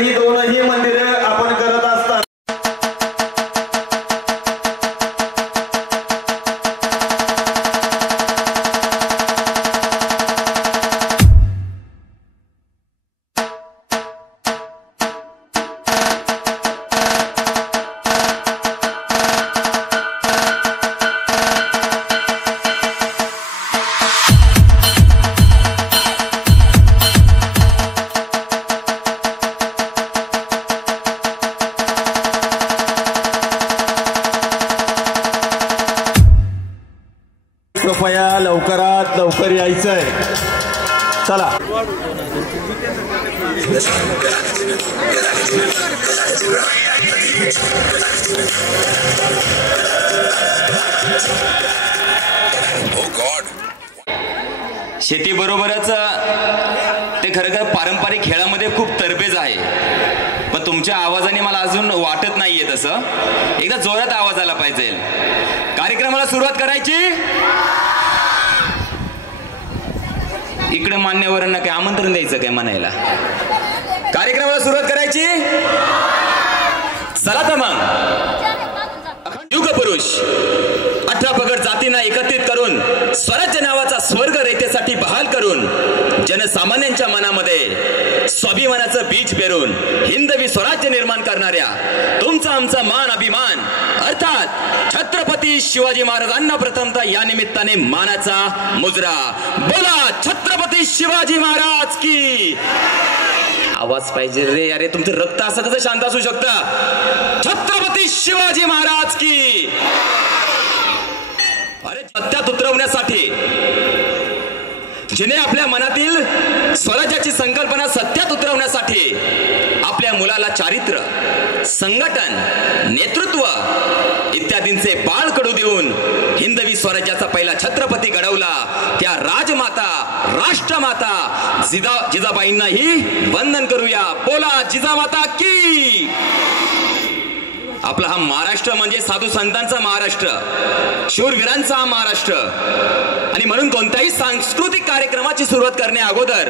ही दोनही मंदिरे आपण करत असतात. कृपया लवकरात लवकर यायचंय. चला. शेती बरोबरच ते खरं खरं पारंपरिक खेळामध्ये खूप तरबेज आहे, पण तुमच्या आवाजाने मला अजून वाटत नाहीये तसं. एकदा जोरात आवाज आला पाहिजे. कार्यक्रमाला सुरुवात करायची. इकडे मान्यवरांना काय आमंत्रण द्यायचं काय म्हणायला? कार्यक्रमाला सुरुवात करायची. चला तर मग. युग पुरुष 18 पगड जातींना एकत्रित करून स्वराज्य नावाचा स्वर्ग रेतेसाठी बहाल करून जनसामान्यांच्या मनामध्ये स्वाभिमानाचं बीज पेरून हिंदवी स्वराज्य निर्माण करणाऱ्या तुमचा आमचा मान अभिमान अर्थात छत्रपती शिवाजी महाराजांना प्रथमतः या निमित्ताने मानाचा मुजरा. बोला छत्रपती शिवाजी महाराज की. आवाज पाहिजे रे. अरे तुमचं रक्त असं कसं शांत असू शकतं? छत्रपती शिवाजी महाराज की. अरे सत्यात उतरवण्यासाठी जिने आपल्या मनातील स्वराज्याची संकल्पना सत्यात उतरवण्यासाठी आपल्या मुलाला चारित्र्य, संघटन, नेतृत्व इत्यादींचे बाळ कडू देऊन हिंदवी स्वराज्याचा पहिला छत्रपती घडवला त्या राजमाता राष्ट्रमाता जिजाबाईंनाही वंदन करूया. बोला जिजामाता की. आपला हा महाराष्ट्र म्हणजे साधू संतांचा महाराष्ट्र, शूरवीरांचा हा महाराष्ट्र. आणि म्हणून कोणत्याही सांस्कृतिक कार्यक्रमाची सुरुवात करण्या अगोदर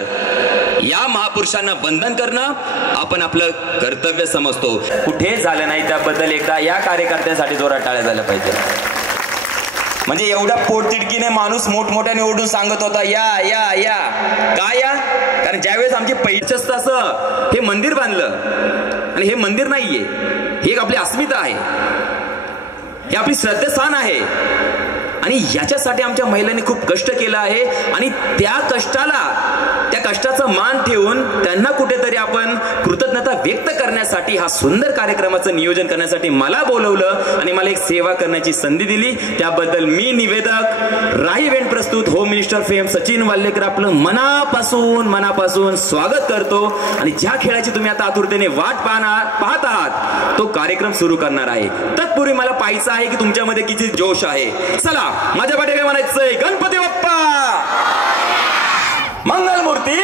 या महापुरुषांना वंदन करणं आपण आपलं कर्तव्य समजतो. कुठे झालं नाही त्याबद्दल एकदा या कार्यकर्त्यांसाठी जोरात टाळ्या झाल्या पाहिजे. म्हणजे एवढ्या पोटतिडकीने माणूस मोठमोठ्याने ओढून सांगत होता या या या. का या? कारण ज्यावेळेस आमची पैचस्त असं हे मंदिर बांधलं, आणि हे मंदिर नाहीये, ही एक आपली अस्मिता आहे, हे आपली श्रद्धास्थान आहे. आणि याच्यासाठी आमच्या महिलांनी खूप कष्ट केलं आहे. आणि त्या कष्टाचा मान ठेवून त्यांना कुठेतरी आपण कृतज्ञता व्यक्त करण्यासाठी हा सुंदर कार्यक्रमाचं नियोजन करण्यासाठी मला बोलवलं आणि मला एक सेवा करण्याची संधी दिली. त्याबद्दल मी निवेदक राही इव्हेंट प्रस्तुत home minister fame Sachin Wallekar आपलं मनापासून स्वागत करतो. आणि ज्या खेळाची तुम्ही आता आतुरतेने वाट पाहत आहात तो कार्यक्रम सुरू करणार आहे. तत्पूर्वी मला पाहायचं आहे की तुमच्यामध्ये किती जोश आहे. चला माझ्या पाठी काय म्हणायचंय? गणपती बाप्पा मंगलमूर्ती.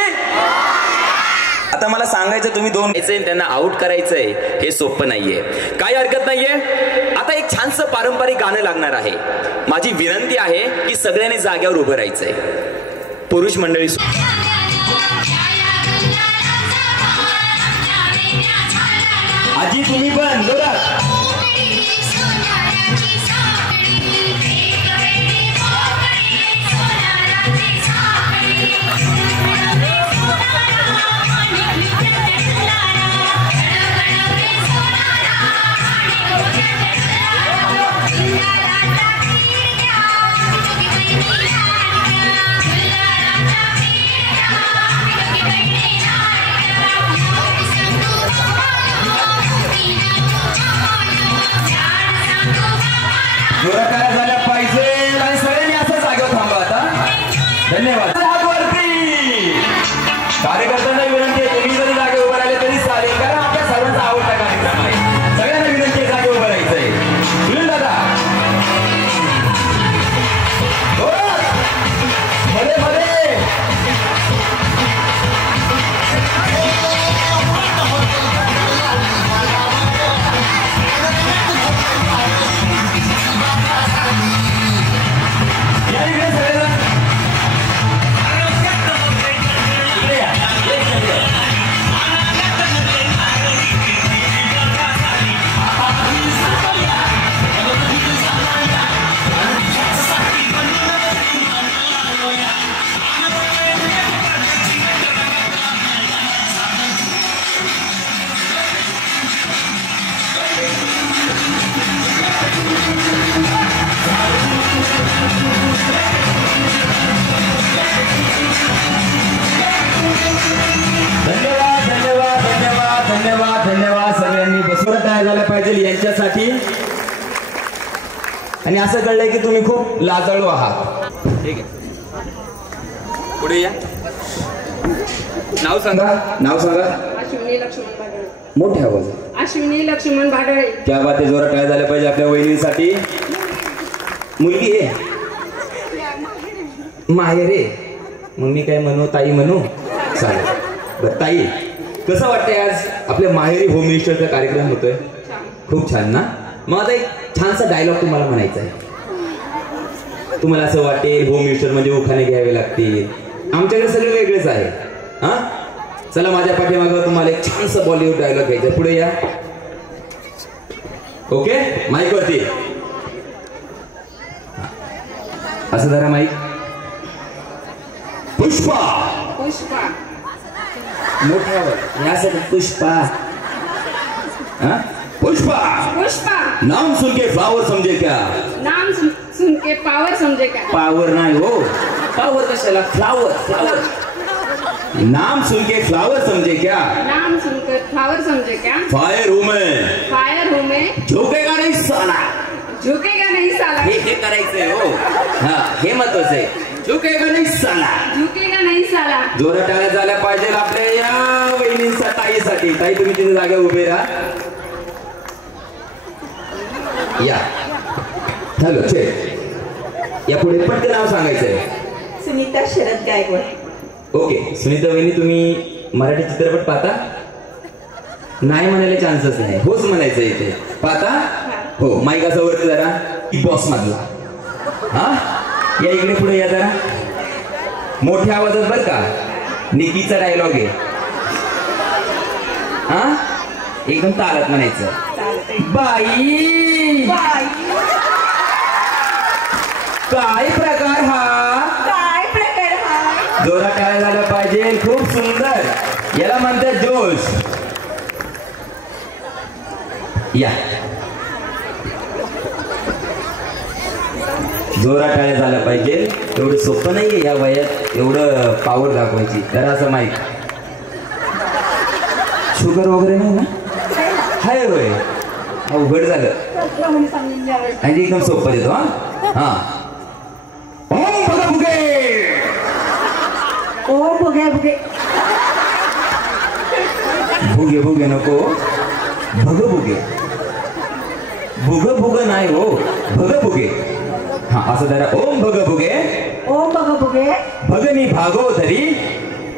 आता मला सांगायचं तुम्ही दोन त्यांना आउट करायचंय हे सोपं नाहीये. काही हरकत नाहीये. आता एक छानसं पारंपरिक गाणं लागणार आहे. माझी विनंती आहे की सगळ्यांनी जाग्यावर उभं राहायचंय. पुरुष मंडळी आजी तुम्ही पण जोरात. जोरात झाल्या पाहिजे आणि सगळ्यांनी असं जागेवर थांबा आता. धन्यवाद. कार्यकर्त्यांना विनंती आहे तुम्ही जरी जागे उभं राहिले तरी चालेल, कारण आपल्या सर्वांचा आवडता कार्यक्रम आहे. सगळ्यांना विनंती आहे जागे उभं राहायचंय. सुनील दादा मध्ये मध्ये. पाहिजे यांच्यासाठी. आणि असं कळलंय की तुम्ही खूप लाजाळू आहात. ठीक आहे, पुढे या. नाव सांगा. नाव सांगा. अश्विनी लक्ष्मण भाडळे. मोठ्या आवाज. अश्विनी लक्ष्मण भाडळे. त्या बाते जोरात टाळ्या झाल्या पाहिजे आपल्या वहिनीसाठी. मुलगी आहे माहेरे. मग मी काय म्हणू, ताई म्हणू? चालेल. बरं ताई, कसं वाटतंय आज आपल्या माहेरी होम मिनिस्टरचा कार्यक्रम होतोय? खूप छान ना. मग आता एक छानसा डायलॉग तुम्हाला म्हणायचा आहे. तुम्हाला असं वाटेल होम मिनिस्टर म्हणजे उखाणे घ्यावे लागतील. आमच्याकडे सगळं वेगळंच आहे. हा, चला माझ्या पाठीमागं तुम्हाला एक छानसा बॉलिवूड डायलॉग घ्यायचा. पुढे या. ओके, माईक वरती असं धरा माईक. पुष्पा. पुष्पा. मोठ्या आवाज. यासाठी पुष्पा. हा, पुष्पा. पुष्पा. नाम सुन के फ्लावर समझे क्या? नाम सुन के पावर समझे क्या? पावर नाही हो, पावर कशाला? फ्लावर. फ्लावर. नाम सुन के फ्लावर समझे क्या? नाम सुनकर फ्लावर समझे क्या? फायर हूं मैं. फायर हूं मैं. झुकेगा नहीं साला. झुकेगा नहीं साला. हे करायचंय हो. हा, हे महत्वाचं आहे. झुकेगा नाही साला. झुकेगा नहीं साला. जोरात टाळ्या झाल्या पाहिजे आपल्या या वहिनींचा, ताईसाठी. ताई तुम्ही तिथे जागा उभे राहा. या. Hello, check. या पुढे पटकन नाव सांगायचंय. सुनीता शरद गायकवाड. ओके, सुनीता वहिनी तुम्ही मराठी चित्रपट पाहता? नाही म्हणायला चान्सच नाही. होच म्हणायचं इथे. पाहता? हो. माईक असं वरती जरा. बॉस मधला. हा, या इकडे पुढे या जरा. मोठ्या आवाजात बर का. निकीचा डायलॉग आहे. हा, एकदम तालात म्हणायचं. बाई काय प्रकार हा? काय प्रकार हा? जोरात टाळ्या झाल्या पाहिजे. खूप सुंदर. याला म्हणतात जोश. या. जोरात टाळ्या झाल्या पाहिजे. एवढं सोपं नाहीये या वयात एवढं पावर दाखवायची. जरा असं माहित. शुगर वगैरे नाही ना? हाय होय. अवघड झालं. आणि एकदम सोपं देतो. हा. ओम भग भुगे. ओ भुगे भुगे. भुगे भुगे नको. भग भुगे. भुग भुग नाही हो, भग भुगे. हा, असं जरा. ओम भग भुगे. ओम भग भुगे. भगनी भागोदरी.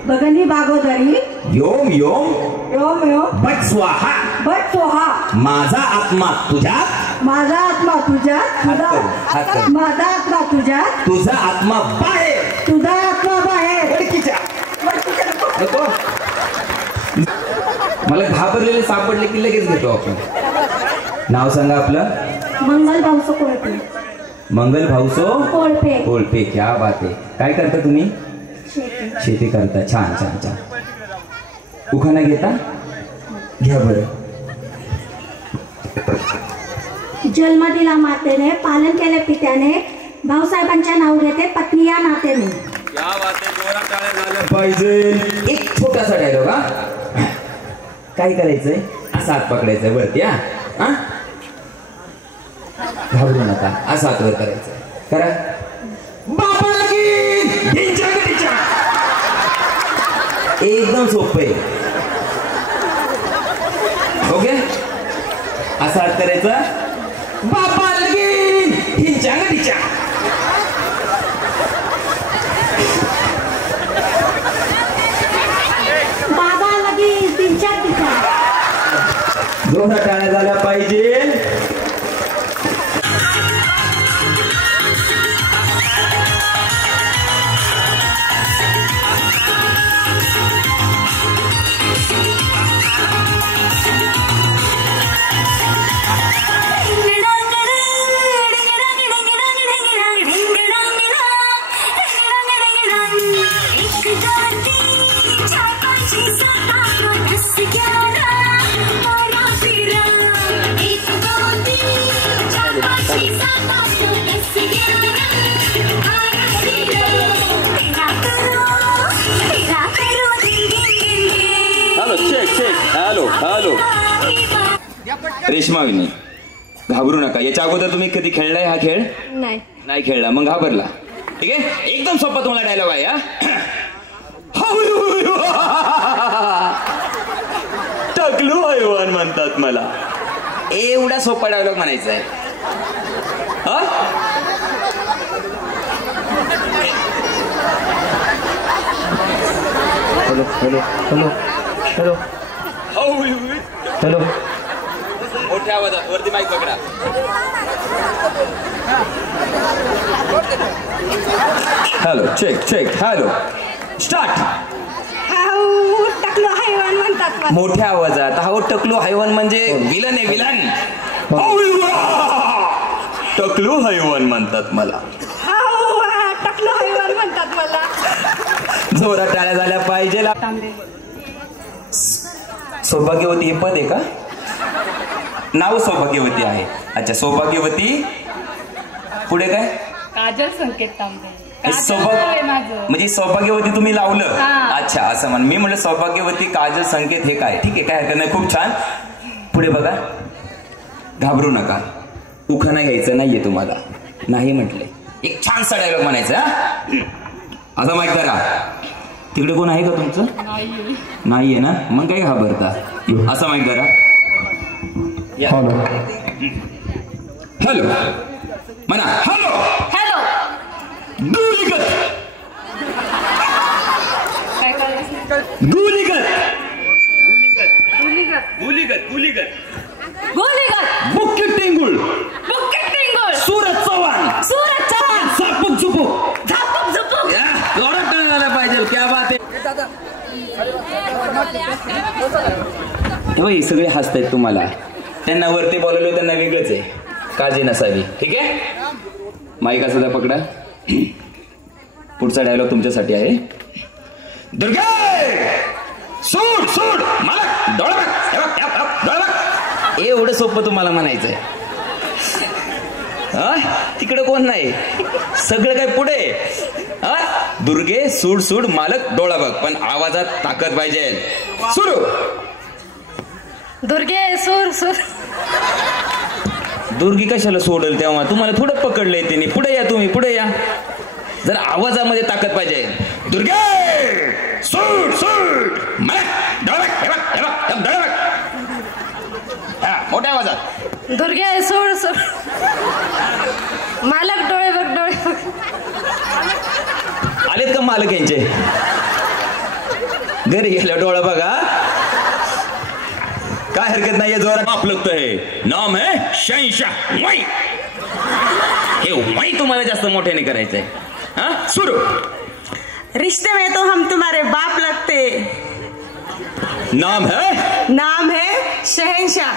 भगनी भागोदरी. योम योम. योम योम. बट स्वाहा. बट सोहा. माझा आत्मा तुझ्यात. माझा आत्मा तुझ्यात. हात कर. माझा आत्मा तुझ्यात. तुझा आत्मा बाहेर. तुझा आत्मा बाहेर. ओळखीच्या. नको. मला घाबरलेले सापडले की लगेच घेतो आपण. नाव सांगा आपलं. मंगल भाऊसो कोळपे. मंगल भाऊसो कोळपे. कोळपे. क्या बात आहे. काय करता तुम्ही? शेती करता. छान छान छान. उखाणा घेता? घ्या बरं. जन्म दिला मातेने, पालन केले पित्याने, भाऊसाहेबांच्या नाव घेते पत्नी या नातेने. पाहिजे. एक छोटासा डायलॉग. हा, काय करायचंय? असा हात पकडायचंय वरती. हा, घाबरू नका. असा हात वर करायचं. करा. बाबा की एकदम सोपं आहे. ओके, असा हात करायचा. बाबा लगीन ढिंचा ढिंचा. बाबा लगीन ढिंचा ढिंचा. जोरात टाळ्या झाल्या पाहिजे. Hello, check check. Hello hello. Reshma वहिनी घाबरू नका. याच्या अगोदर तुम्ही कधी खेळलाय हा खेळ? नाही खेळला, मग घाबरला. ठीक आहे, एकदम सोपा तुम्हाला डायलॉग आहे. टकलू हैवान म्हणतात मला. एवढा सोपा डायलॉग म्हणायचा आहे. Hello hello hello hello hello. मोठ्या आवाजात वरती माईक पकडा. Hello check check. Hello start. टकलो हैवान म्हणतात. मोठ्या आवाजात. हा टकलू हैवान म्हणजे विलन आहे, विलन. टकलू हैवान म्हणतात मला. टकलो हैवान म्हणतात मला. जोरात टाळ्या झाल्या पाहिजे. सौभाग्यवती हे पद आहे का? नाव सौभाग्यवती आहे. अच्छा सौभाग्यवती. पुढे काय? काजल संकेत तांबे. म्हणजे सौभाग्यवती तुम्ही लावलं. अच्छा असं म्हण. मी म्हणलं सौभाग्यवती काजल संकेत हे काय. ठीक आहे, काय हरकत नाही. खूप छान. पुढे बघा. घाबरू नका. उखाणा घ्यायचं नाहीये तुम्हाला. नाही म्हटलंय. एक छानसा डायलॉग म्हणायचा. आता माहित करा. तिकडे कोण आहे का तुमचं? नाहीये ना, मग काय घाबरता. असं माहित करा. हॅलो हॅलो म्हणा. Hello hello. धुलीगत. काय करायचं? धुलीगत. गुलीगत. धुलीगत. धुलीगत. गुलीगत. बुक्की टिंगुळ. बुक्की टिंगुळ. सूरज चव्हाण. सूरज चव्हाण. झापूक झुपूक. झापूक झुपूक. जोरात टाळायला पाहिजे. क्या बात आहे. हे सगळे हसतायत तुम्हाला. त्यांना वरती बोलवलं त्यांना वेगळंच आहे. काळजी नसावी. ठीक आहे, माईका सुद्धा पकडा. पुढचा डायलॉग तुमच्यासाठी आहे. दुर्गे सूड सूड मला डोळा बघ. एवढं सोपं तुम्हाला म्हणायचंय. तिकडे कोण नाही, सगळं काय पुढे. दुर्गे सूड सूड मालक डोळा बघ, पण आवाजात ताकद पाहिजे. सुरू. दुर्गे सूर सूर. दुर्गी कशाला सोडल तेव्हा? तुम्हाला थोडं पकडलंय तिने. पुढे या, तुम्ही पुढे या. जर आवाजामध्ये ताकद पाहिजे. दुर्गे सूड सूड मालक डोळा बघ. मोठ्या आवाजात. दुर्गे सूर सूर मालक डोळे बघ डोळे बघ. आलेत का मालक यांचे? घरी गेलं डोळा बघा. काय हरकत नाहीये. जोरात आप लगता है. नाम है शहंशाह वही. हे वही तुम्हाला जास्त मोठ्याने करायचंय. सुरू. रिश्ते में तो हम तुम्हारे बाप लगते. नाम है शहंशाह.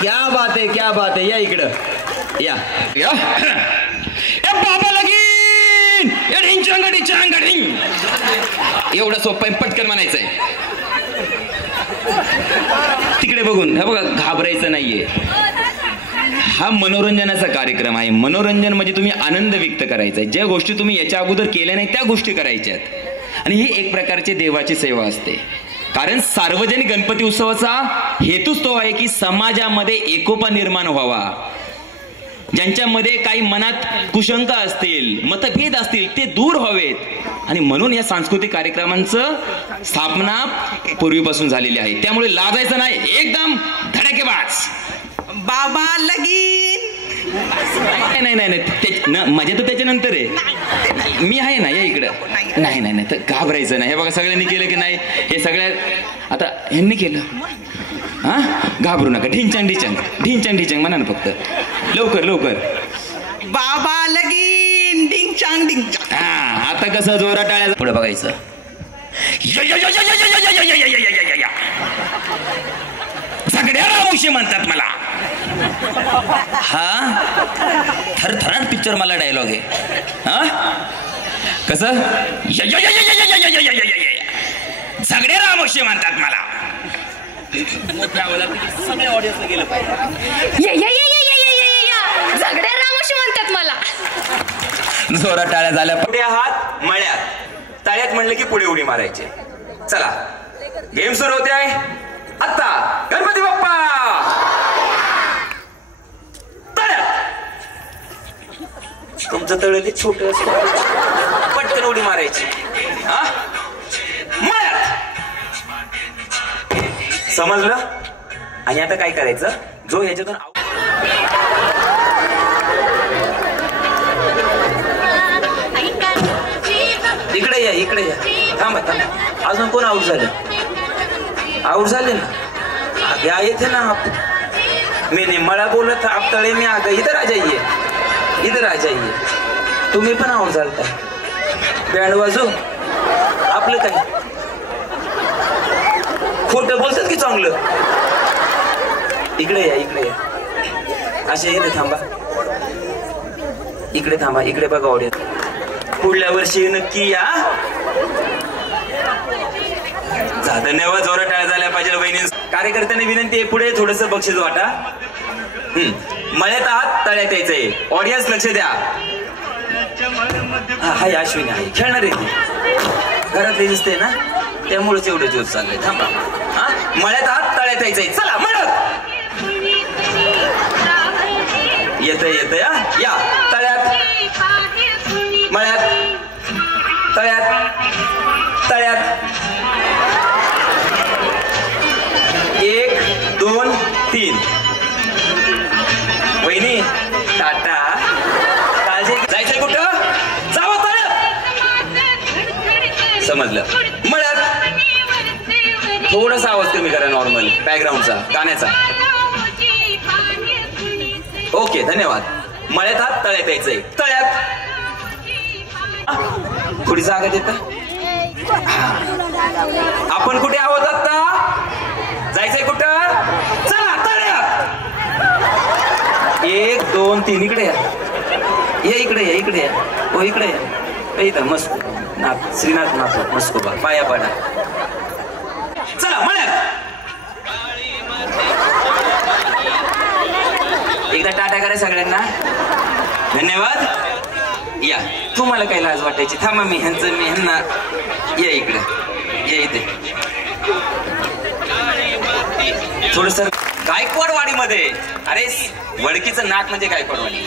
क्या बात है, क्या बात है. या इकडं या. बाबा लगीन. एवढं सोपं आहे, पटकन म्हणायचंय. तिकडे बघून हे बघा, घाबरायचं नाहीये. हा मनोरंजनाचा कार्यक्रम आहे. मनोरंजन म्हणजे तुम्ही आनंद व्यक्त करायचा आहे. ज्या गोष्टी तुम्ही याच्या अगोदर केल्या नाही त्या गोष्टी करायच्यात. आणि ही एक प्रकारची देवाची सेवा असते. कारण सार्वजनिक गणपती उत्सवाचा हेतूच तो आहे की समाजामध्ये एकोपा निर्माण व्हावा. ज्यांच्यामध्ये काही मनात कुशंका असतील, मतभेद असतील, ते दूर व्हावेत. आणि म्हणून या सांस्कृतिक कार्यक्रमांचं स्थापना पूर्वीपासून झालेली आहे. त्यामुळे लाजायचं नाही, एकदम धडाकेबाज. बाबा लगीन. नाही नाही नाही, मजा तर त्याच्यानंतर आहे. मी आहे ना, या इकडं. नाही नाही नाही, तर घाबरायचं नाही. हे बघा, सगळ्यांनी केलं की नाही? हे सगळ्या आता ह्यांनी केलं. घाबरू नका. ढिंचंग ढिंचंग ढिंचंग ढिंचंग म्हणा ना फक्त. लवकर लवकर. बाबा लगीन. डिंग चांग डिंग. आता कसं जोरात टाळ्या. पुढे बघायचं. सगळ्या रामोशी म्हणतात मला. थरथराट पिक्चर मला डायलॉग आहे. कसं? सगळे रामोशी म्हणतात मला. मोठ्या आवाजात सगळ्या ऑडियन्सला गेलं पाहिजे. झगड्या रामोशी म्हणतात मला. जोरात टाळ्या झाल्या. पुढे आहात मळ्यात. टाळ्यात म्हणलं की पुढे उडी मारायचे. चला, गेम सुरू होते आहे. आता गणपती बाप्पा तुमचं तळ ते छोट पटकन उडी मारायची. हा समजलं. आणि आता काय करायचं, जो ह्याच्यातून इकडे या इकडे या. थांबा थांबा, अजून कोण आऊट झाले? आऊट झाले ना. आगे आए थे ना आप. मी निम्मळा बोलत आप तळे मी आगे. इधर आ जाइए, इधर आ जाइए. तुम्ही पण आऊट झालता. बँड वाजू. आपलं काय खोटं बोलतात की चांगलं? इकडे या इकडे या. असे इथे थांबा, इकडे थांबा, इकडे बघा ऑडियन्स. पुढल्या वर्षी नक्की या. धन्यवाद. जोरात टाळ्या झाल्या पाहिजे वहिनी. कार्यकर्त्यांनी विनंती आहे, पुढे थोडस बक्षीस वाटा. मळ्यात आहात, तळ्यात यायचंय. ऑडियन्स लक्ष द्या. हाय अश्विनी आहे, खेळणार आहे ती. घरातले दिसते ना, त्यामुळेच एवढं जोश चाललंय. थांबा. हा मळ्यात आहात, तळ्यात यायचंय. चला मळ्यात. येतंय येतंय. या तळ्यात, मळ्यात, तळ्यात, तळ्यात. 1 2 3. वहिनी टाटा. काळजी. जायचंय कुठं? जावं तळ्यात. समजलं. मळ्यात. थोडासा आवाज कमी करा, नॉर्मल बॅकग्राऊंडचा गाण्याचा. ओके धन्यवाद. मळ्यात हात, तळ्यात यायचंय. तळ्यात. थोडी जागा देता. आपण कुठे आहोत आता? जायचंय कुठं? चला तळ्यात. 1 2 3. इकडे या, या इकडे या, इकडे या. हो इकडे या. इथं मस्को नाथ, श्रीनाथ नाथ मस्कोबा, पाया पडा. चला मळ्यात. एकदा टाटा करा सगळ्यांना. धन्यवाद. या. तुम्हाला काही लाज वाटायची? थांबा, मी ह्यांना. या इकडे, या इथे. थोडस गायकवाडवाडीमध्ये. अरे वडकीचं नाक म्हणजे गायकवाडवाडी.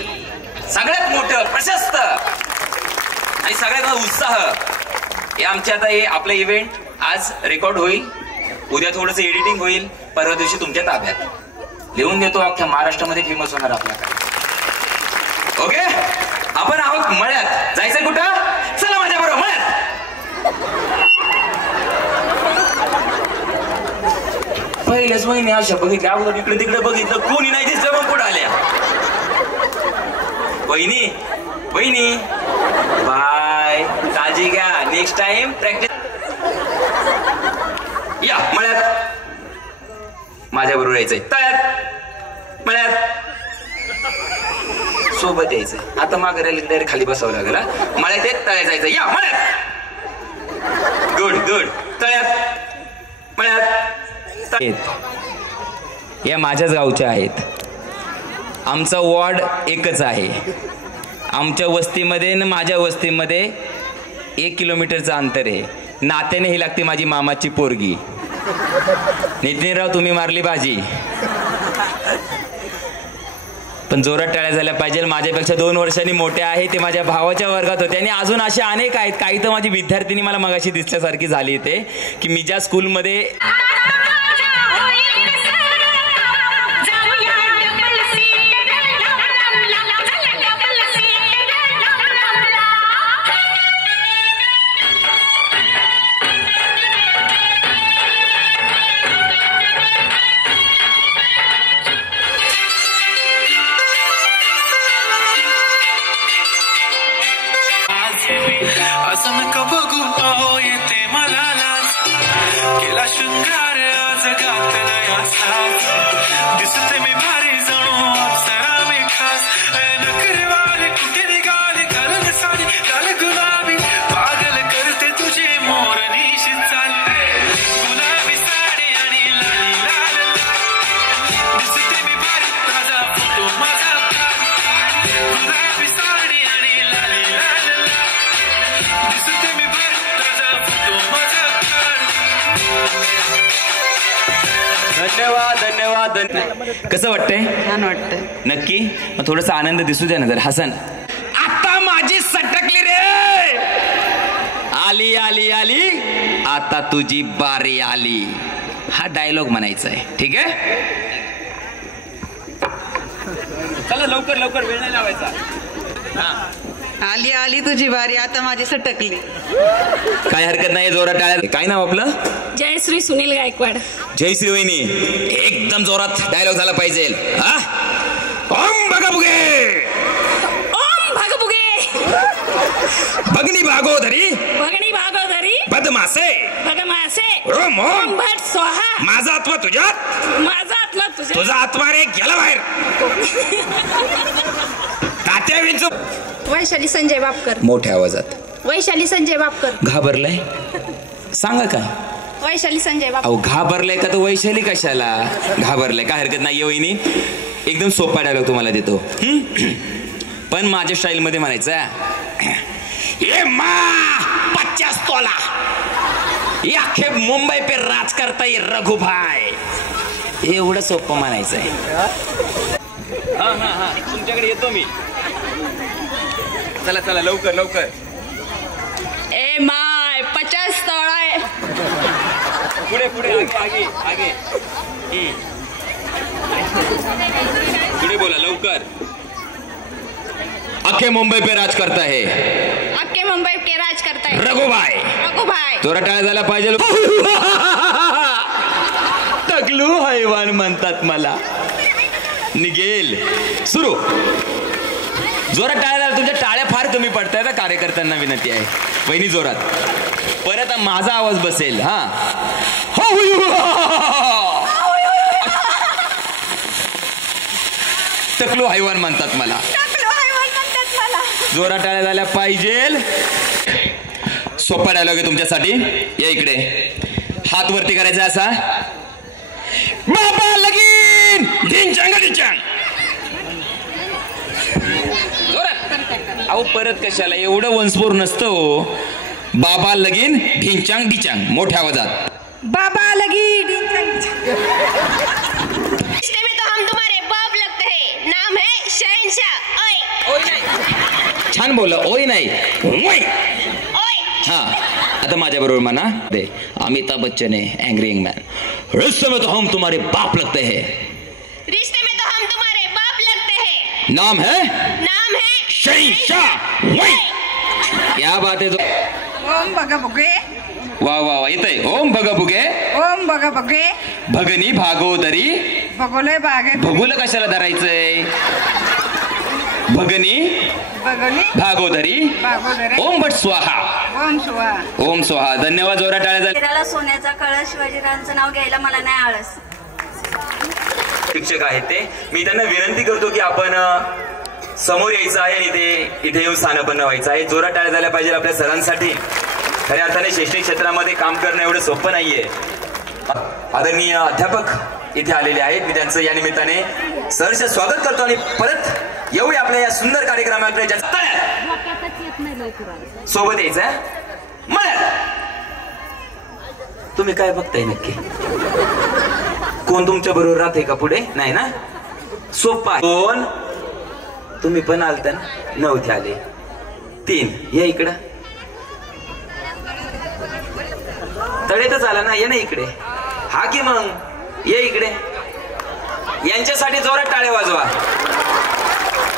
सगळ्यात मोठं, प्रशस्त आणि सगळ्यात उत्साह. हे आमच्या आता हे आपलं इव्हेंट आज रेकॉर्ड होईल, उद्या थोडंसं एडिटिंग होईल, परवा दिवशी तुमच्या ताब्यात लिहून देतो. अख्ख्या महाराष्ट्रामध्ये फेमस होणार आपल्याकडे. ओके. आपण आहोत मळ्यात. जायचंय कुठं? चला माझ्या बरोबर मळ्यात. पहिल्याच महिने अशा बघितल्या. अगोदर इकडे तिकडे बघितलं, कोणी नाही दिसलं, मग कुठं आल्या. वहिनी वहिनी बाय, काळजी घ्या. Next time practice. या मळ्यात. माझ्या बरोबर यायचंय. तळ्यात, मळ्यात. सोबत यायचंय. आता मागे डायरेक्ट खाली बसावं लागेल. मळ्यात येत, तळ्यात जायचं. या मळ्यात. Good good. तळ्यात, मळ्यात. या माझ्याच गावच्या आहेत. आमचा वॉर्ड एकच आहे. आमच्या वस्तीमध्ये आणि माझ्या वस्तीमध्ये 1 किलोमीटरचं अंतर आहे. नात्याने ही लागते माझी मामाची पोरगी. नितीनराव तुम्ही मारली बाजी, पण जोरात टाळ्या झाल्या पाहिजे. माझ्यापेक्षा 2 वर्षांनी मोठे आहे, ते माझ्या भावाच्या वर्गात होते. आणि अजून असे अनेक आहेत. काही तर माझी विद्यार्थिनी मला मगाशी दिसल्यासारखी झाली ते, की मी ज्या स्कूलमध्ये असं नका बघू पाहो येते मला लाज. केला शृंगार आज घातला साज. दिसते मी भारी जणू अप्सरा मी खास. नखरेवाली कुठे निघाली घालून साडी लाल गुलाबी. पागल करते तुझे मोर निशी चाल. गुलाबी साडी आणि लाली लाल लाल. दिसते मी भारी ताजा फोटो माझा काल. गुलाबी साडी आणि लाली लाल लाल. दिसते मी भारी ताजा फोटो माझा काल. धन्यवाद कसं वाटतंय? छान वाटतंय. नक्की? मग थोडासा आनंद दिसू द्या ना जर. हसन आता माझी सटकली रे. आली आली आली आता तुझी बारी आली. हा डायलॉग म्हणायचा आहे. ठीक आहे. चला लवकर लवकर वेळ नाही लावायचा. आली आली तुझी बारी आता माझी सटकली. काय हरकत नाही. जोरात टाळ्या. काय नाव आपलं? जयश्री सुनील गायकवाड. जयश्री वहिनी एकदम जोरात डायलॉग झाला पाहिजे. हा ओम भगबुगे ओम भगबुगे भगनी भागोदरी भगणी भागोदरी बदमासे भगमासे ओम ओम भट स्वाहा. माझा आत्मा तुझ्यात माझा आत्मा तुझा आत्मा रे गेला बाहेर. तात्या विंचू. वैशाली संजय बापकर. मोठ्या आवाजात. वैशाली संजय बापकर. घाबरलाय? सांगा काय. वैशाली संजय बापकर. अहो घाबरलाय का? तो वैशाली कशाला घाबरलाय? काय हरकत नाही वहिनी. एकदम सोपा डायलॉग तुम्हाला देतो. पण माझ्या स्टाईल मध्ये म्हणायचं. ये मा 50 तोला ये अख्खे मुंबई पे राज करता ये रघुभाई. एवढं सोपं म्हणायचं आहे. हा हा हा तुमच्याकडे येतो मी. चला चला लवकर लवकर. ए माय 50 तोळा आहे. पुढे पुढे आगे आगे आगे. पुढे बोला लवकर. अख्खे मुंबई पे राज करता है. अख्खे मुंबई पे राज करता है रघुभाई. रघुभाई. जोरा टाळ्या झाला पाहिजे. टकलू हैवान म्हणतात मला. निघेल. सुरू. जोरात टाळ्या झाला. तुमच्या टाळ्या फार कमी पडताय. कार्यकर्त्यांना विनंती आहे. वहिनी जोरात. परत माझा आवाज बसेल. हा टकलू हैवान म्हणतात मला. जोरात टाळ्या झाल्या पाहिजे. सोपा डायलॉग आहे तुमच्यासाठी. या इकडे. हात वरती करायचा असा. बाबा लगीन ढिंचांग ढिंचांग. जोरात. अहो परत कशाला एवढं वंशपूर नसतं हो. बाबा लगीन ढिंचांग ढिंचांग. मोठ्या आवाजात. बाबा लगी. रिश्ते में तो हम तुम्हारे बाप लगते हैं. नाम है शहंशाह. ओए ओय नाही. छान बोला. ओय नाही ओय. हा आता माझ्या बरोबर म्हणा. दे अमिताभ बच्चन है एंग्री यंग मैन. रिश्ते में तो हम तुम्हारे बाप लगते हैं. रिश्ते में तो हम तुम्हारे बाप लगते हैं. नाम है शहंशाह. वही. क्या बात है. तो ओम भगबुगे. वा वा वा येतंय. ओम भगबुगे ओम भगबुगे भगनी भागोदरी. भगोले बागे. भगुल कशाला धरायचंय? भगनी भगोली भागोदरी. भागोदरी. ओम भट स्वाहा. ओम सुहा. ओम स्वाहा. धन्यवाद. जोरा टाळ्या झाल्या. शिराला सोन्याचा कळस. शिवाजीरावांचं नाव घ्यायला मला नाही आळस. शिक्षक आहेत ते. मी त्यांना विनंती करतो की आपण समोर यायचं आहे आणि इथे येऊन स्थानपन्न व्हायचं आहे. जोरा टाळ्या झाल्या पाहिजे आपल्या सरांसाठी. खऱ्या अर्थाने शैक्षणिक क्षेत्रामध्ये काम करणं एवढं सोपं नाहीये. आदरणीय अध्यापक इथे आलेले आहेत. मी त्यांचं या निमित्ताने सहर्ष स्वागत करतो आणि परत येऊया आपल्या या सुंदर कार्यक्रमाकडे. सोबत यायचं मला. तुम्ही काय बघताय नक्की? कोण तुमच्या बरोबर राहते का पुढे? नाही ना. सोपा. कोण? तुम्ही पण आलता ना. नव्हते आले. 3 या इकडं. तळेतच आला ना. ये ना इकडे. हा की मग ये इकडे. यांच्यासाठी जोरात टाळ्या वाजवा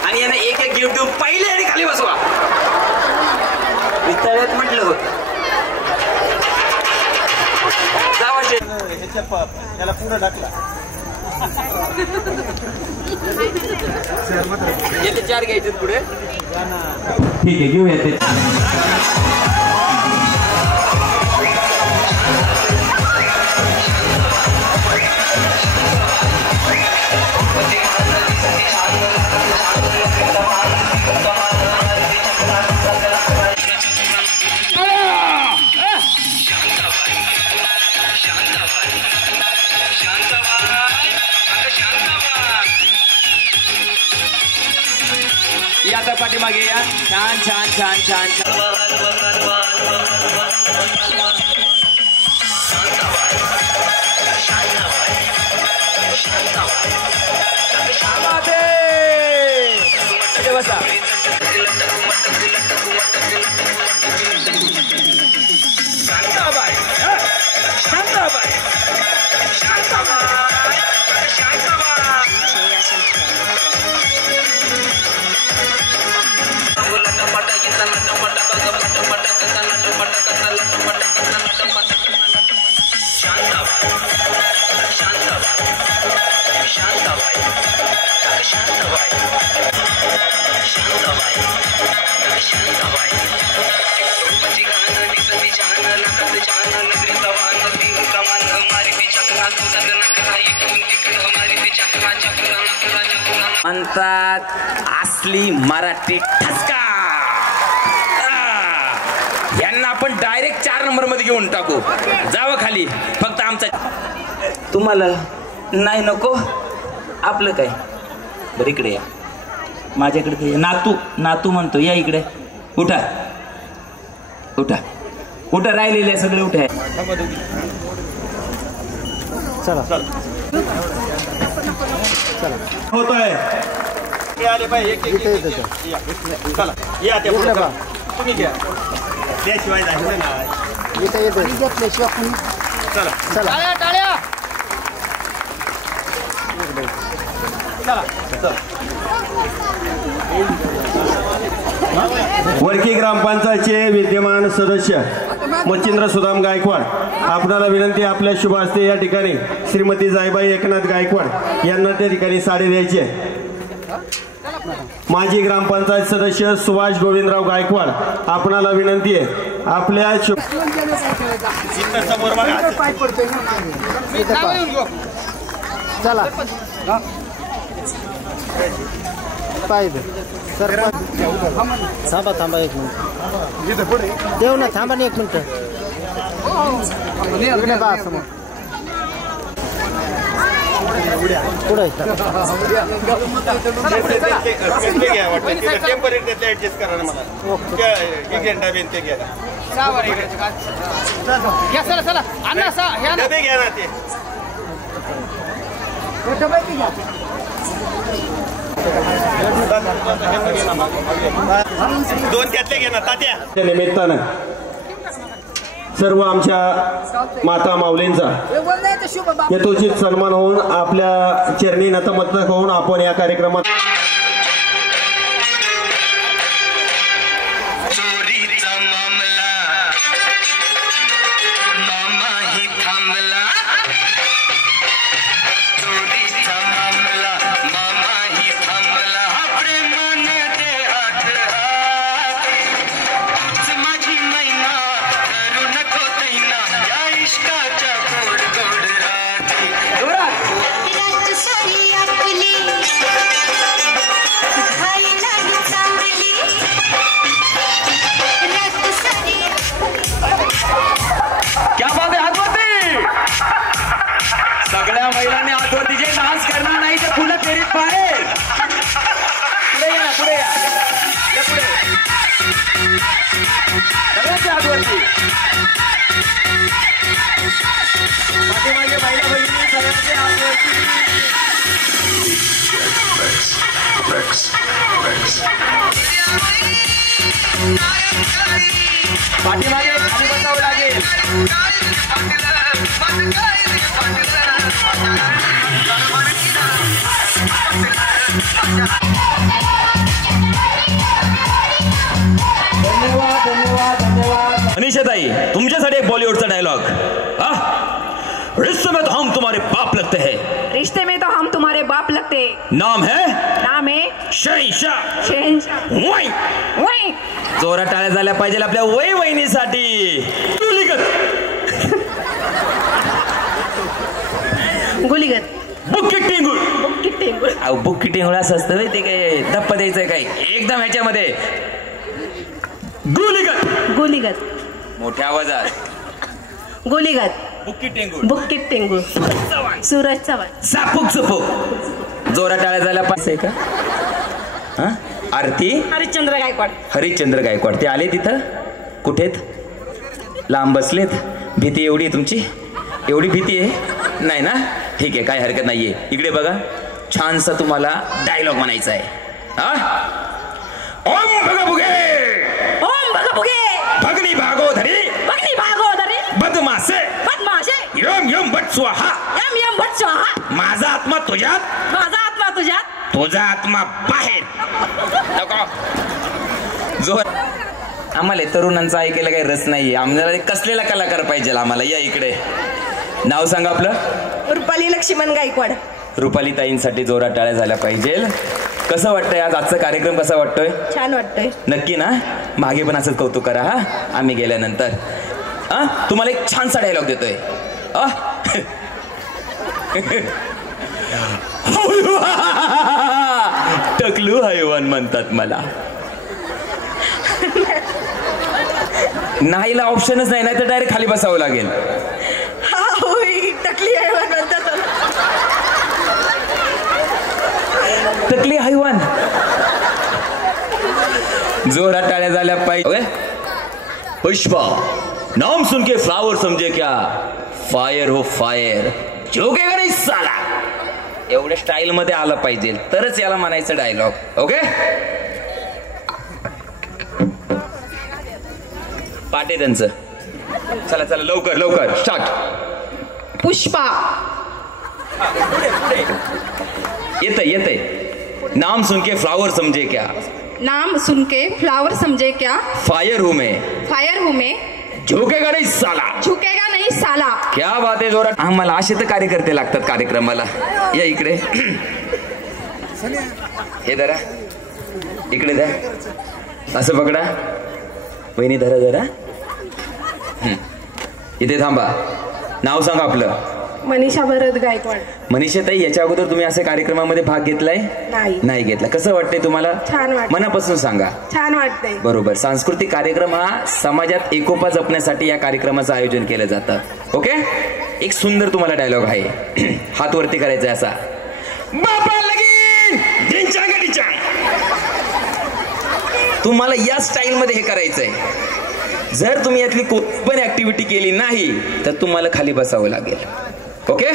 आणि यांना एक एक गिफ्ट देऊन पहिले आणि खाली बसवा. मी तळ्यात म्हटलं होतं. त्याला पुढे टाकला. येते 4 घ्यायचे पुढे. ठीक आहे घेऊया ते. या आता पाठीमागे या. छान छान छान छान छान. बसा. शांताबाई, शांताबाई, शांताबाई, म्हणतात असली मराठी ठसका. यांना आपण डायरेक्ट 4 नंबर मध्ये घेऊन टाकू. जावं खाली. फक्त आमचा तुम्हाला नाही नको आपलं काय. बरं इकडे या. माझ्याकडे नातू नातू म्हणतो. या इकडे. उठा उठा उठा. राहिलेले सगळे उठा. चला होतोय. हे आले पाहिजे. या. चला या. ते तुम्ही घ्या. त्याशिवाय जायचं नाही. चला चला टाळ्या. वडकी ग्रामपंचायतचे विद्यमान सदस्य मच्छिंद्र सुदाम गायकवाड. आपणाला विनंती, आपल्या शुभ हस्ते या ठिकाणी श्रीमती जायबाई एकनाथ गायकवाड यांना त्या ठिकाणी साडी द्यायची आहे. माजी ग्रामपंचायत सदस्य सुभाष गोविंदराव गायकवाड. आपणाला विनंती आहे, आपल्या चला थांबा थांबा 1 मिनिट. देऊ ना. थांबा ना 1 मिनिट. पुढे ऍडजस्ट करा मला. डबे घ्या ना. ते दोन त्यातले घे ना तात्या. निमित्तानं सर्व आमच्या माता माऊलींचा यथोचित सन्मान होऊन आपल्या चरणी नतमस्तक होऊन आपण या कार्यक्रमात सगळ्या महिलांनी हातवरतीचे डान्स करणार नाही तर फुलं फेरीत बाहेर. पुढे या. पुढे या. पुढे सगळ्यांच्या हातवरती. पाठीमागे महिला भगिनी सगळ्यांच्या हातवरती. पाठीमागे खाली बसावं लागेल. धन्यवाद धन्यवाद धन्यवाद. अनिशाताई, तुमच्यासाठी एक बॉलिवूडचा डायलॉग. रिश्ते में तो हम तुम्हारे बाप लगते हैं. रिश्ते में तो हम तुम्हारे बाप लगते. नाम है शहंशाह. वही वही. जोरात टाळ्या झाल्या पाहिजे आपल्या वही वहिनीसाठी. गुलीगत. बुक्की टिंगुळ. बुक्की टिंगुळ. अहो बुक्की टिंगुळ असं असतं ते काय धप्पा द्यायचंय काय एकदम ह्याच्यामध्ये. गुलीगत. गुलीगत. मोठ्या आवाजात. गुलीगत. बुक्की टिंगुळ. बुक्की टिंगुळ. सूरज चव्हाण. सापूक चुपूक. जोरात टाळ्या झाल्या पाहिजे का. हा आरती. हरिश्चंद्र गायकवाड. हरिश्चंद्र गायकवाड. ते आले तिथं. कुठेत. लांब बसलेत. भीती एवढी तुमची. एवढी भीती आहे नाही ना. ठीक आहे काय हरकत नाहीये. इकडे बघा छानसा तुम्हाला डायलॉग म्हणायचा आहे. हा ओम भगभुगे ओम भगभुगे भगनी भागोधरी बदमाशे यम यम भट स्वाहा माझा आत्मा तुझ्यात तुझा आत्मा बाहेर जोर. आम्हाला तरुणांचा ऐकायला काही रस नाहीये. आम्हाला कसलेला कलाकार पाहिजे आम्हाला. या इकडे. नाव सांगा आपलं. रुपाली लक्ष्मण गायकवाड. रुपाली ताईंसाठी जोरात टाळ्या झाल्या पाहिजे. कसं वाटतंय आज आजचा कार्यक्रम कसा वाटतोय. छान वाटतंय. नक्की ना. मागे पण असंच कौतुक करा हा आम्ही गेल्यानंतर. तुम्हाला एक छानसा डायलॉग देतोय. टकलू हैवान म्हणतात मला. नाहीला ऑप्शनच नाही तर डायरेक्ट खाली बसावं लागेल. टकली हैवान म्हणतात. टकली हैवान. जोरात टाळ्या झाल्या पाहिजे. पुष्पा नाम सुन के फ्लावर समझे क्या फायर हो फायर झोकेगा नहीं साला. एवढ्या स्टाईल मध्ये आलं पाहिजे तरच याला म्हणायचं डायलॉग. ओके पाटे त्यांचं. चला चला लवकर लवकर स्टार्ट. पुष्पा. येतंय. नाम सुन के फ्लावर समझे क्या. नाम सुन के फ्लावर समझे क्या. फायर हूं मैं झोकेगा नहीं साला. क्या बात आहे. जोरात. आम्हाला असे तर कार्यकर्ते लागतात कार्यक्रमाला. या इकडे. हे धरा इकडे द्या. असं पकडा. वहिनी धरा जरा. इथे थांबा. नाव सांगा आपलं. मनीषा भरत गायकवाड. मनीषा ताई याच्या अगोदर तुम्ही अशा कार्यक्रमामध्ये भाग घेतलाय. नाही घेतला. कसं वाटतंय तुम्हाला. छान वाटतं. मनापासून सांगा. छान वाटतंय. बरोबर. सांस्कृतिक कार्यक्रम हा समाजात एकोपा जपण्यासाठी या कार्यक्रमाचं आयोजन केलं जातं. ओके. एक सुंदर तुम्हाला डायलॉग आहे. हात वरती करायचा असा. बाबा लगीन तुम्हाला या स्टाईल मध्ये हे करायचंय. जर तुम्ही यातली कोणती पण ऍक्टिव्हिटी केली नाही तर तुम्हाला खाली बसावं लागेल. ओके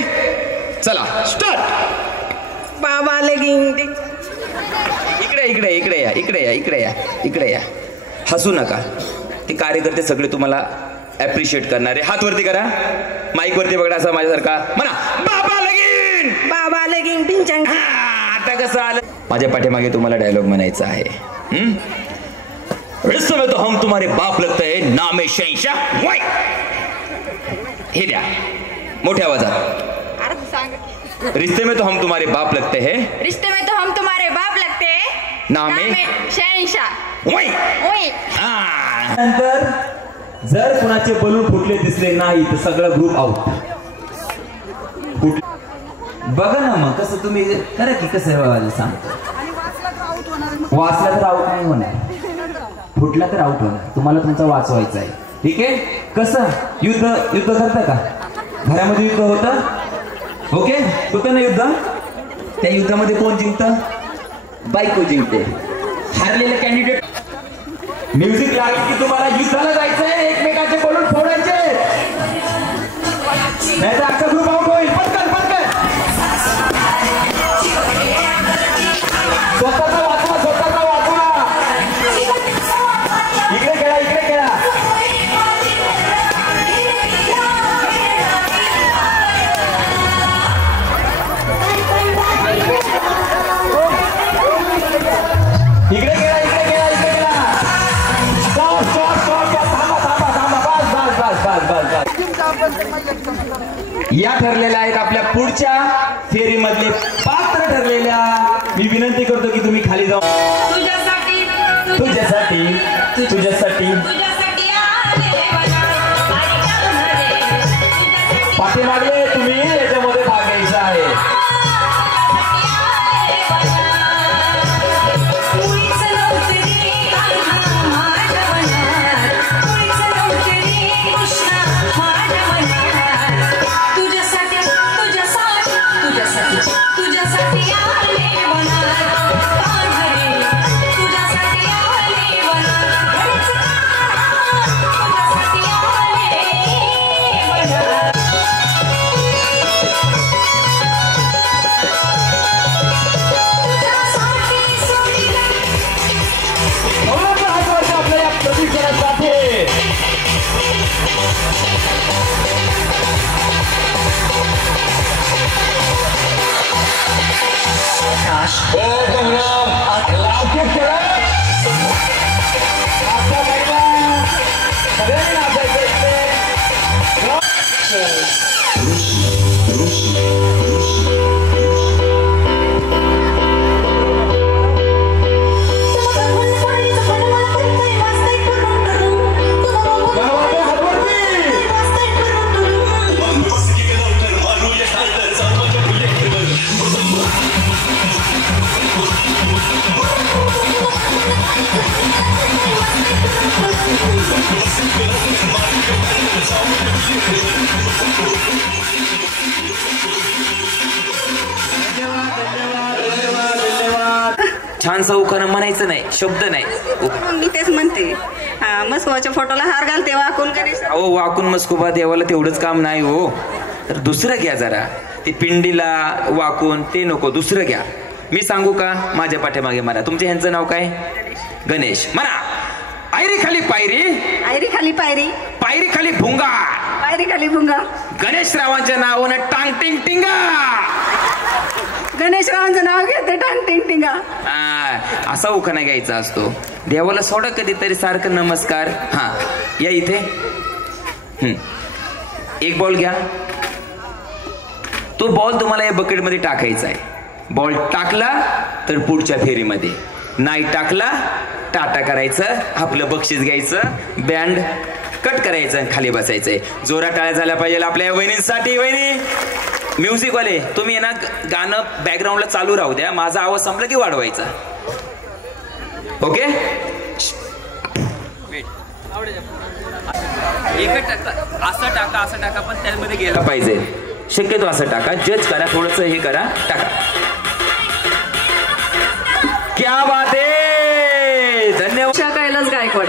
चला स्टार्ट. बाबा लगीन. इकडे या. हसू नका. ते कार्यकर्ते सगळे तुम्हाला अप्रिशिएट करणारे. हात वरती करा. माईक वरती बघा असा माझ्यासारखा म्हणा. बाबा लगीन. आता कसं आलं. माझ्या पाठीमागे तुम्हाला डायलॉग म्हणायचा आहे. रिश्ते में तो हम तुम्हारे बाप लगते हैं नाम है शहंशाह. हे द्या मोठ्या आवाजात. रिश्ते में तो हम तुम्हारे बाप लगते हैं नाम है शहंशाह. नंतर जर कुणाचे बलून फुटले दिसले नाही तर सगळा ग्रुप आउट. बघा ना मग कसं तुम्ही करा की कसं सांगतो. वाचला तर आउट नाही होणार. फुटला तर आउट होणार. तुम्हाला तुमचा वाचवायचा आहे. ठीक आहे. कसं युद्ध करता का. घरामध्ये युद्ध होतं. ओके होतं ना युद्ध. त्या युद्धामध्ये कोण जिंकतं. बायको जिंकते. हारलेले कॅन्डिडेट. म्युझिक लागली की तुम्हाला युद्धाला जायचंय. एकमेकाचे बोलून फोडायचे नाही तर अख्खा ग्रुप आउट होईल. पटकन स्वतःचा वाचवा. इकडे खेळा. या ठरलेल्या आहेत आपल्या पुढच्या फेरीमधले पात्र ठरलेल्या. मी विनंती करतो की तुम्ही खाली जाऊ. तुझ्यासाठी पाठीमागले तुम्ही याच्यामध्ये भाग घ्यायचा आहे. छानसा उखाणा म्हणायचं नाही, शब्द नाही. मी तेच म्हणते, मस्कोबाच्या फोटोला हार घालते वाकून गणेश. अहो वाकून मस्कोबा देवाला तेवढंच काम नाही हो, तर दुसरं घ्या जरा. ती पिंडीला वाकून ते नको, दुसरं घ्या. मी सांगू का? माझ्या पाठीमागे म्हणा. तुमच्या ह्यांचं नाव काय? गणेश. म्हणा. आयरी खाली पायरी, आयरी खाली पायरी, पायरी खाली भुंगा, पायरी खाली भुंगा. गणेशरावांच्या नावानं टांग टिंग टिंगा. गणेशरावांचं नाव घेते टांग टिंग टिंगा. असा उखाणा घ्यायचा असतो. देवाला सोडा कधीतरी सारखं नमस्कार. हा या इथे. एक बॉल घ्या. तो बॉल तुम्हाला या बकेटमध्ये टाकायचा आहे. बॉल टाकला तर पुढच्या फेरीमध्ये, नाही टाकला टाटा करायचं, आपलं बक्षीस घ्यायचं, बँड कट करायचं, खाली बसायचंय. जोरात टाळ्या झाल्या पाहिजे आपल्या वहिनींसाठी. वहिनी म्युझिक वाले तुम्ही ना गाणं बॅकग्राऊंडला चालू राहू द्या, माझा आवाज संपला की वाढवायचा. ओके. असं टाका पण त्यामध्ये गेला पाहिजे. शक्यतो असं टाका. जज करा, थोडस हे करा, टाका. क्या बात आहे. धन्यवाद. कैलास गायकवाड.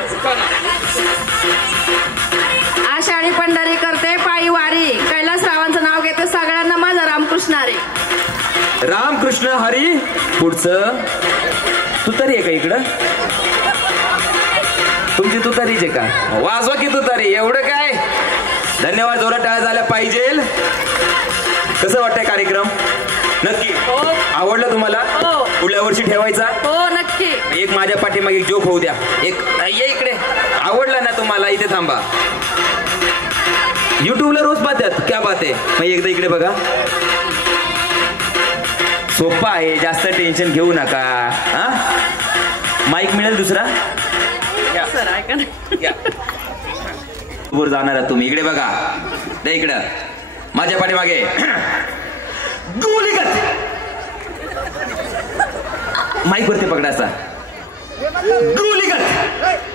आषाढी पंढरी करते पायी वारी, कैलासरावांचं नाव घेते सगळ्यांना माझा रामकृष्ण हरी. रामकृष्ण हरी. पुढचं तुतारी आहे का इकडं? तुमची तुतारीच आहे का? वाजवा की तुतारी. एवढं काय. धन्यवाद. जोरात टाळ्या झाल्या पाहिजे. कसं वाटतंय कार्यक्रम? नक्की आवडलं तुम्हाला? पुढल्या वर्षी ठेवायचा? हो नक्की. एक माझ्या पाठीमागे एक जोक होऊ द्या. एक ये इकडे. आवडलं ना तुम्हाला? इथे थांबा. युट्यूबला रोज पाहतात. क्या बात आहे. मग एकदा इकडे बघा. सोपा आहे, जास्त टेन्शन घेऊ नका. हा माईक मिळेल दुसरा? सर ऐका ना. वर जाणार आहात तुम्ही. इकडे बघा. दे इकडं माझ्या पाठीमागे. गोलीगत. माईक वरती पकडा असा. गोलीगत.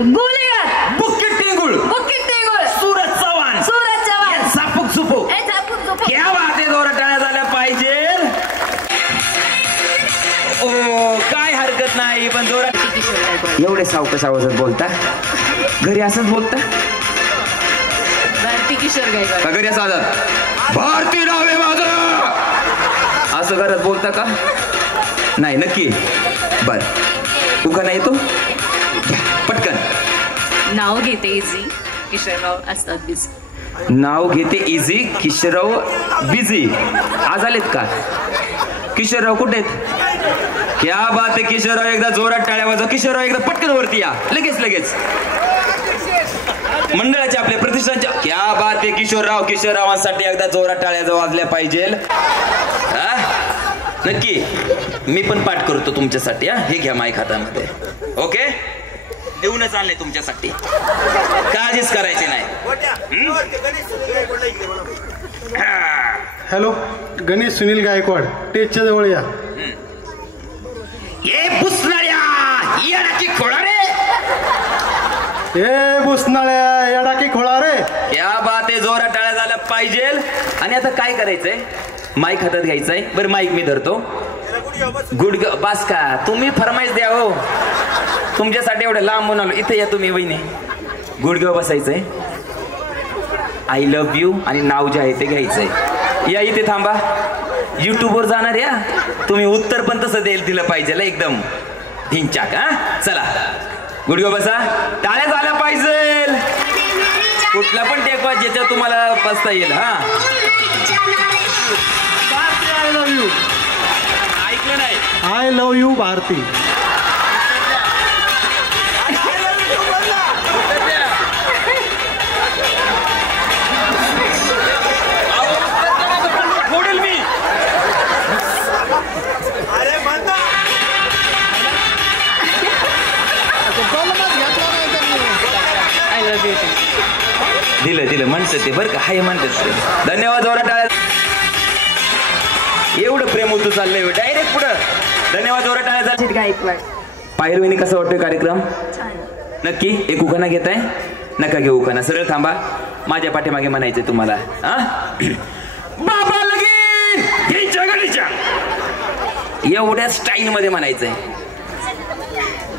गोलीगत. बुक्की टिंगुळ. बुक्की टिंगुळ. सूरज चव्हाण. सूरज चव्हाण. सापुक सुपुक. ए झापूक झुपूक. क्या बात आहे. जोरात टाळ्या झाल्या पाहिजे. ओ काय हरकत नाही, पण जोरात. एवढे सावकाश आवाजात बोलता? घरी असंच बोलता? भारती किशोर गायकवाड. का घरी असं आवाजात भारती नाव आहे माझं असं घरात बोलता का? नाही. नक्की. बर उखाणा येतो? पटकन. नाव घेते इझी, किशोरराव असतात बिझी. नाव घेते इझी, किशोरराव बिझी. आज आलेत का? किशोरराव कुठे आहेत? क्या बात आहे. किशोरराव एकदा जोरात टाळ्या वाजवा. किशोरराव एकदा पटकन वरती या. लगेच मंडळाचे आपले प्रतिष्ठानच्या. क्या बात आहे. किशोररावांसाठी एकदा जोरात टाळ्या वाजल्या पाहिजे. नक्की. मी पण पाठ करतो तुमच्यासाठी. हे घ्या माईक हातामध्ये. ओके. देऊनच आणले तुमच्यासाठी, काळजीच करायची नाही. हॅलो. गणेश सुनील गायकवाड. टेजच्या जवळ या. ए बुसनाळ्या येडाकी खोळा रे. ए बुसनाळ्या येडाकी खोळा रे. क्या बात आहे. जोरात टाळ्या झाल्या पाहिजे. आणि आता काय करायचंय? माईक हातात घ्यायचंय. बरं माईक मी धरतो. गुड बास का? तुम्ही फरमाईश द्या हो. तुमच्यासाठी एवढं लांबून आलो. इथे या तुम्ही वहिनी. गुडघ्यावर बसायचंय. आय लव्ह यू आणि नाव जे आहे ते घ्यायचंय. या इथे थांबा. युट्यूबवर जाणार या तुम्ही. उत्तर पण तसं दिलं पाहिजे एकदम ढिंचाक. हा चला गुडघ्यावर बसा. टाळ्या झाल्या पाहिजे. कुठला पण टेकवा ज्याच्यात तुम्हाला बसता येईल. हा आय लव्ह यू. ओळखलं नाही. I love you Bharati. फोडेल मी. दिलं म्हणतात ते बरं का. हाय म्हणतात. धन्यवाद. जोरात टाळ्या. एवढं प्रेम होतं चाललंय डायरेक्ट पुढं. धन्यवाद. जोरात टाळ्या. गायकवाड. पायल वहिनी कसा वाटतोय कार्यक्रम? नक्की एक उखाणा घेताय? नका घेऊ उखाणा. सरळ थांबा. माझ्या पाठीमागे म्हणायचंय तुम्हाला. बाबा लगीन एवढ्या स्टाईल मध्ये म्हणायचंय.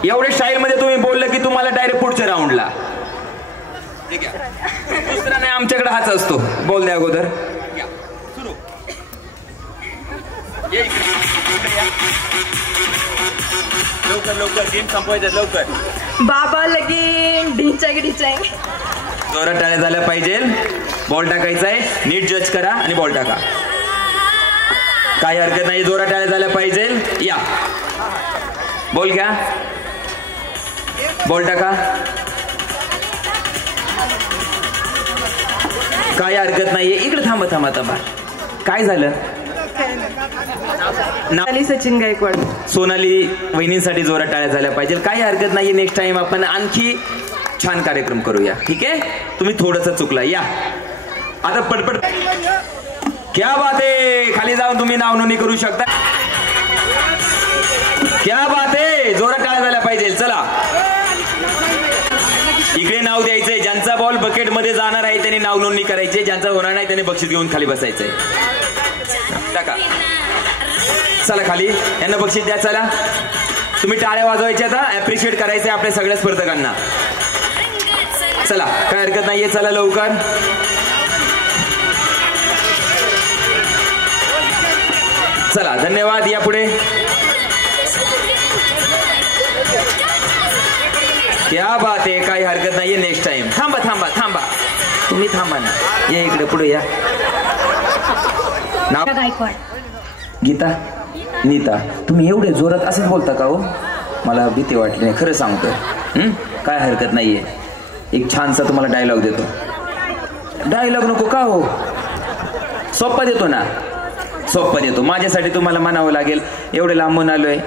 एवढ्या स्टाईल मध्ये तुम्ही बोललं की तुम्हाला डायरेक्ट पुढच्या राऊंडला. ठीक आहे. दुसरा नाही आमच्याकडे हाच असतो. बोल द्या अगोदर. सुरू. लवकर लवकर गेम संपवायचं लवकर. बाबा लगीन ढिंचाक ढिंचाक. जोरात टाळ्या झाल्या पाहिजे. बॉल टाकायचा आहे. नीट जज करा आणि बॉल टाका. काही हरकत नाही. जोरात टाळ्या झाल्या पाहिजे. या बॉल घ्या. बॉल टाका. काय हरकत नाहीये. इकडे थांबा थांबा थांबा. काय झालं? सचिन गायकवाड. सोनाली वहिनींसाठी जोरात टाळ्या झाल्या पाहिजे. काही हरकत नाहीये. नेक्स्ट टाइम आपण आणखी छान कार्यक्रम करूया. ठीक आहे. तुम्ही थोडंसं चुकला. या आता पटपट. क्या बात आहे. खाली जाऊन तुम्ही नाव नोंदणी करू शकता. क्या बात आहे. जोरात टाळ्या झाल्या पाहिजे. चला इकडे नाव द्यायचंय. ज्यांचा बॉल बकेट मध्ये जाणार आहे त्यांनी नाव नोंदणी करायची. ज्यांचा होणार नाही त्यांनी बक्षीस घेऊन खाली बसायचंय. टाका. चला खाली. यांना बक्षीस द्या. चला तुम्ही टाळ्या वाजवायच्या. आता अप्रिशिएट करायचंय आपल्या सगळ्या स्पर्धकांना. चला काय हरकत नाहीये. चला लवकर. चला धन्यवाद. या पुढे. क्या बात आहे. काही हरकत नाहीये. Next time. थांबा थांबा थांबा. तुम्ही थांबा ना. या इकडे पुढे या. नाव गायकवाड. गीता. नीता. तुम्ही एवढे जोरात असंच बोलता का हो? मला भीती वाटली नाही. खरं सांगतोय. काय हरकत नाहीये. एक छानसा तुम्हाला डायलॉग देतो. डायलॉग नको का हो? सोप्पा देतो ना. सोप्पा देतो. माझ्यासाठी तुम्हाला म्हणावं लागेल. एवढे लांबून आलोय.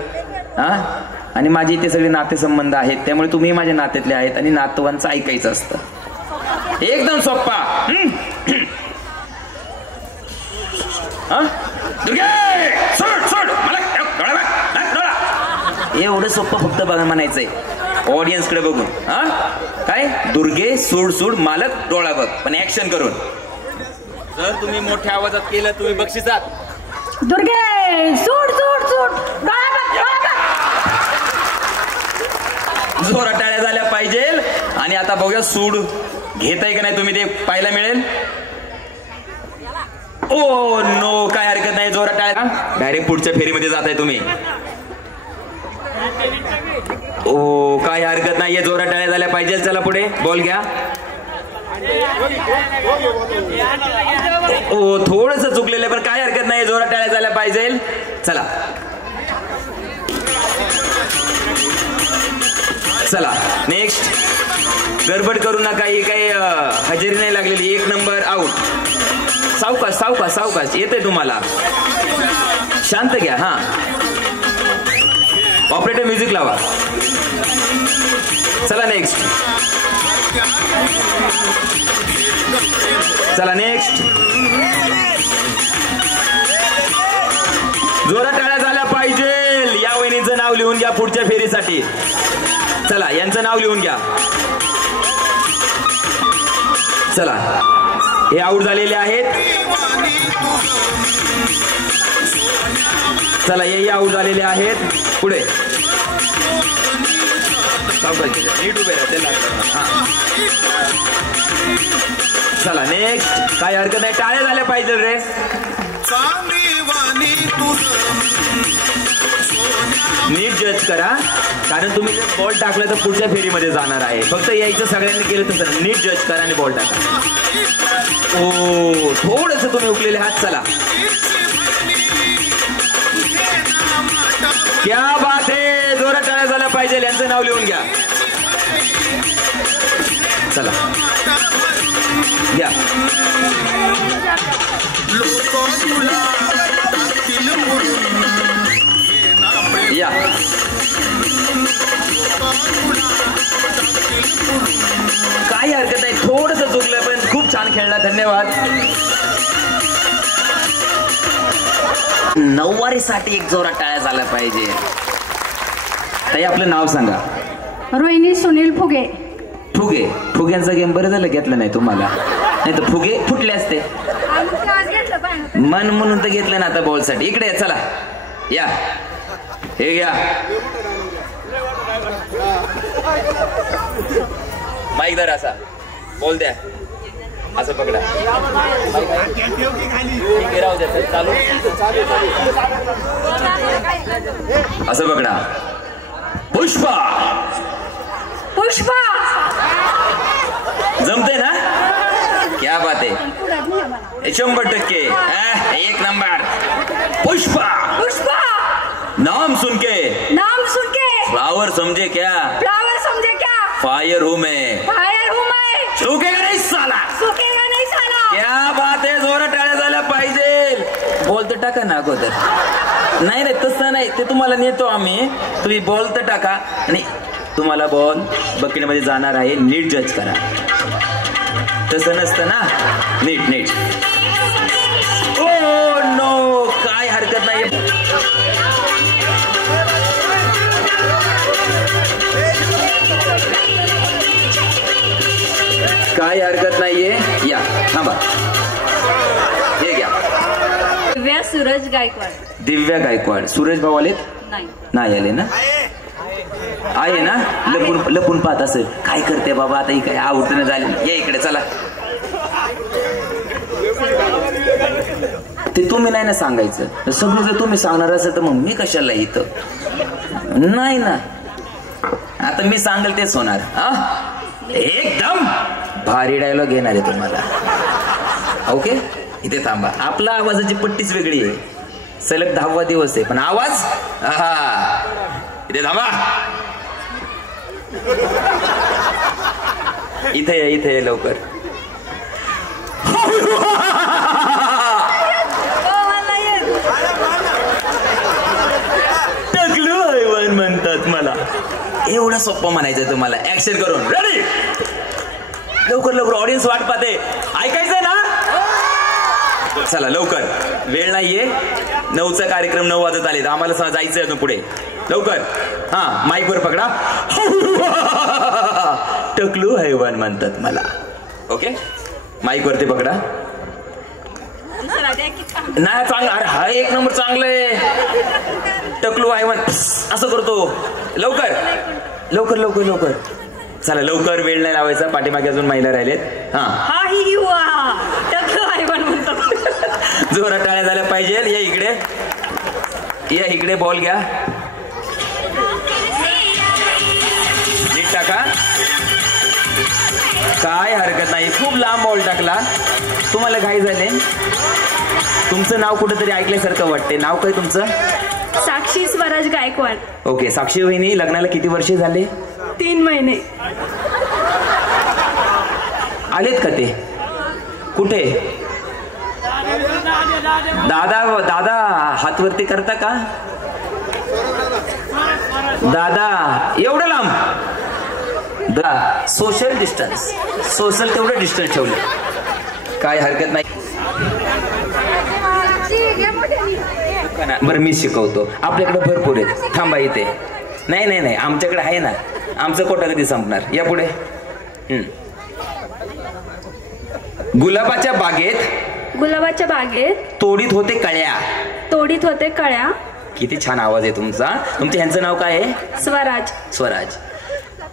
आणि माझे इथे सगळे नातेसंबंध आहेत. त्यामुळे तुम्ही माझ्या नात्यातले आहेत आणि नातवांचं ऐकायचं असतं. एकदम सोप्पा. एवढं सोप्पं फक्त बघा म्हणायचंय ऑडियन्स कडे बघून. काय दुर्गे सोड सोड मालक डोळा बघ. पण ऍक्शन करून. जर तुम्ही मोठ्या आवाजात केलं तुम्ही बक्षिसात. दुर्गे सोड सोड सोड डोळा बघ डोळा बघ. जोरात टाळ्या झाल्या पाहिजे. आणि आता बघूया सूड घेताय का नाही तुम्ही ते पाहायला मिळेल. Oh no. काय हरकत नाही. जोरात टाळ्या. डायरेक्ट पुढच्या फेरीमध्ये जाताय तुम्ही. ओ काय हरकत नाहीये. जोरात टाळ्या झाल्या पाहिजे. चला पुढे. बॉल घ्या. ओ थोडस चुकलेलं पण काय हरकत नाही. जोरात टाळ्या झाल्या पाहिजे. चला चला नेक्स्ट. गडबड करू नका. ही काही हजेरी नाही लागलेली. 1 नंबर आउट. सावकाश सावकाश सावकाश. येते तुम्हाला. शांत घ्या. हा ऑपरेटर म्युझिक लावा. चला नेक्स्ट. चला नेक्स्ट. जोरात टाळ्या झाल्या पाहिजे. या वहिनीचं नाव लिहून घ्या पुढच्या फेरीसाठी. चला यांचं नाव लिहून घ्या. चला हे आउट झालेले आहेत. चला हे आउट झालेले आहेत. पुढे नीट उभे राहा. चला नेक्स्ट. काय हरकत नाही. टाळ्या झाल्या पाहिजे रे. नीट जज करा. कारण तुम्ही जर बॉल टाकलं तर पुढच्या फेरीमध्ये जाणार आहे. फक्त यायचं सगळ्यांनी केलं तर नीट जज करा आणि बॉल टाका. ओ थोडस तुम्ही उकलेले हात. चला क्या बात आहे, जोरात टाळ्या झाल्या पाहिजे. यांचं नाव लिहून घ्या. चला घ्या. या काही हरकत नाही, थोडस चुकलं पण खूप छान खेळला. धन्यवाद. नऊवारीसाठी एक जोरात टाळ्या झाल्या पाहिजे. ताई आपलं नाव सांगा. रोहिणी सुनील फुगे. फुगे. फुग्यांचा गेम बरं झालं घेतलं नाही तुम्हाला, नाही तर फुगे फुटले असते. मन म्हणून तर घेतलं ना आता बॉल साठी. इकडे या, चला या. हे घ्या माईक धरा, असा बॉल द्या, असं पकडा. चालू असं पकडा. पुष्पा. पुष्पा जमते ना? क्या बात आहे. 100% एक नंबर. पुष्पा. पुष्पा नाम सुन के फ्लावर समझे क्या, फ्लावर समझे क्या, फायर हूँ मैं, फायर हूँ मैं, सूखेगा नहीं साला. क्या बात आहे. जोरात टाळ्या झाल्या पाहिजे. बॉल तर टाका ना अगोदर. नाही नाही तसं नाही, ते तुम्हाला नेतो आम्ही. तुम्ही बॉल तर टाका आणि तुम्हाला बॉल बकेटमध्ये जाणार आहे. नीट जज करा. तसं नसतं ना. नीट नीट. ओ नो, काय हरकत नाही. काय हरकत नाहीये. या थांबा. हे घ्या. दिव्या सूरज गायकवाड. दिव्या गायकवाड. सूरज भाऊ आलेत? नाही आले ना? आहे ना? लपून पाहत असेल. काय करते बाबा आता, ही काय आवडतं झाली. या इकडे चला. ते तुम्ही नाही ना सांगायचं. सगळं जर तुम्ही सांगणार असेल तर मग मी कशाला इथं नाही ना. आता मी सांगेल तेच होणार. एकदम भारी डायलॉग घेणार आहे तुम्हाला. ओके इथे थांबा. आपला आवाजाची पट्टीच वेगळी आहे. सलग 10वा दिवस आहे पण आवाज इथे थांबा. इथे ये लवकर. टकलू हैवान म्हणतात मला. एवढं सोपं म्हणायचं तुम्हाला. ऍक्शन करून रेडी. लवकर लवकर ऑडियन्स वाट पाहते. ऐकायचंय ना? चला लवकर, वेळ नाहीये. 9चा कार्यक्रम 9 वाजत आले. आम्हाला जायचंय अजून पुढे. लवकर. हा माईक वर पकडा. टकलू हैवान म्हणतात मला. ओके माईक वरती पकडा. नाही चांगला. अरे हा एक नंबर चांगलं आहे. टकलू हैवान असं करतो. लवकर लवकर लवकर लवकर. चला लवकर, वेळ नाही लावायचा. पाठीमागे अजून महिला राहिलेत. हा टकलू हैवान म्हणतात. जोरात टाळ्या झाल्या पाहिजे. या इकडे, या इकडे. बॉल घ्या. नीट टाका. काय हरकत नाही. खूप लांब बॉल टाकला. तुम्हाला घाई झाले. तुमचं नाव कुठेतरी ऐकल्यासारखं वाटते. नाव काय तुमचं? साक्षी स्वराज गायकवाड. ओके. साक्षी वहिनी, लग्नाला किती वर्षे झाले? 3 महिने. आलेत का ते? कुठे? दादा हातवरती करता का? दादा एवढं लांब. सोशल डिस्टन्स, सोशल तेवढं डिस्टन्स ठेवलं. काय हरकत नाही. बरं मी शिकवतो. आपल्याकडे भरपूर आहेत. थांबा इथे. नाही नाही नाही आमच्याकडे आहे ना. आमचं कोटा कधी संपणार. या पुढे. गुलाबाच्या बागेत तोडीत होते कळ्या. किती छान आवाज आहे तुमचा. तुमच्या ह्यांचं नाव काय आहे? स्वराज.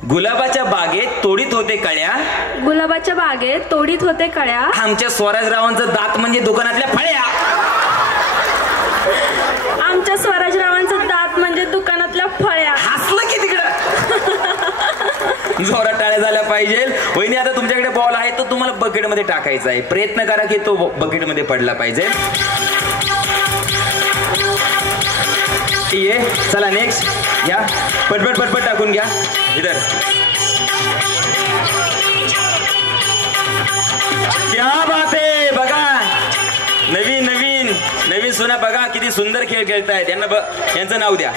गुलाबाच्या बागेत तोडीत होते कळ्या. आमच्या स्वराजरावांचं दात म्हणजे दुकानातल्या फळ्या. हसलं की तिकडं. जोरात टाळ्या झाल्या पाहिजे. वहिनी आता तुमच्याकडे बॉल आहे तो तुम्हाला बकेटमध्ये टाकायचा आहे. प्रयत्न करा की तो बकेटमध्ये पडला पाहिजे. ये चला नेक्स्ट घ्या, पटपट पटपट टाकून घ्या इधर. क्या बात आहे, बघा नवीन नवीन नवीन सुना बघा किती सुंदर खेळ खेळतायत. यांचं नाव द्या.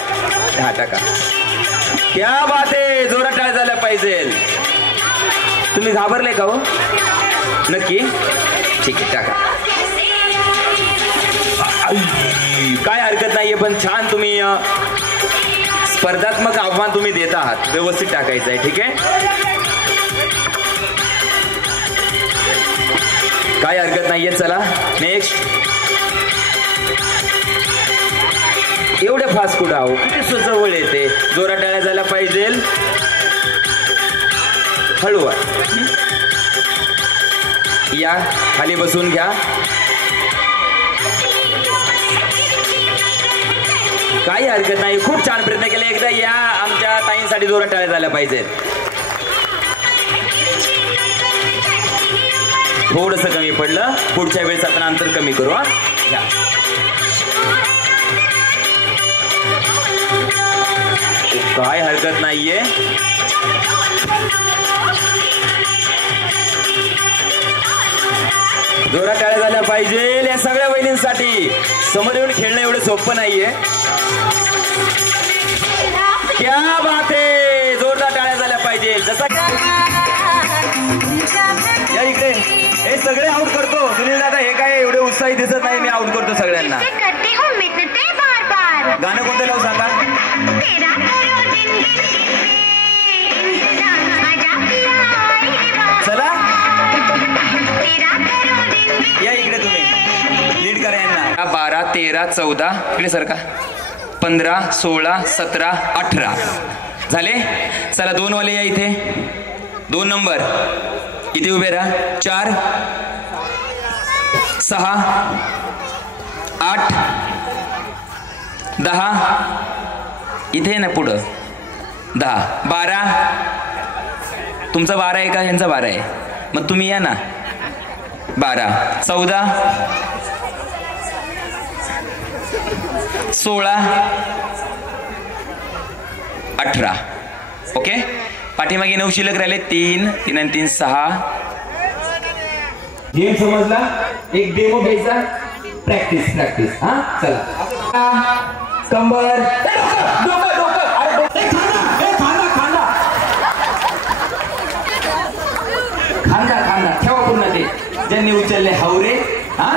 हा टाका. क्या बात आहे, जोरात टाळ झाल्या पाहिजे. तुम्ही घाबरले का हो? नक्की ठीक आहे टाका. काय हरकत नाहीये, पण छान तुम्ही स्पर्धात्मक आव्हान तुम्ही देत आहात. व्यवस्थित टाकायचं आहे. ठीक आहे, काय हरकत नाहीये. चला नेक्स्ट. एवढे फास्ट कुठं आहो, किती जवळ येते. जोरात टाळ्या झाल्या पाहिजे. हळूवार या, खाली बसून घ्या. काही हरकत नाही, खूप छान प्रयत्न केले. एकदा या, आमच्या ताईंसाठी जोरात टाळ्या झाल्या पाहिजेत. थोडस कमी पडलं, पुढच्या वेळेस आपण अंतर कमी करू. हा काय हरकत नाहीये. जोरात टाळ्या झाल्या पाहिजे या सगळ्या वहिनींसाठी. समोर येऊन खेळणं एवढं सोपं नाहीये. क्या बात आहे, जोरदार टाळ्या झाल्या पाहिजे. जसा या इकडे, हे सगळे आउट करतो. सुनील दादा हे काय एवढे उत्साही दिसत नाही. मी आउट करतो सगळ्यांना. गाणं कोणतं लावू सांगा. चला या इकडे, तुम्ही लीड करा यांना. 12 13 14 इकडे सरका. 15 16 17 18 झाले. चला 2 वाले या इथे. 2 नंबर इथे उभे राहा. 4 6 8 10 इथे ना पुढं 10 12. तुमचा 12 आहे का, यांचा 12 आहे. मग तुम्ही या ना. 12 14 16 18. ओके, पाठीमागे 9 शिल्लक राहिले. 3 3 आणि 3 6. गेम समजला. एक डेमो घ्यायचा. Practice practice. हा चला. कंबर डोकं डोकं. अरे खांदा खांदा खांदा खांदा ठेवा पूर्ण. ते ज्यांनी उचलले हावरे. हा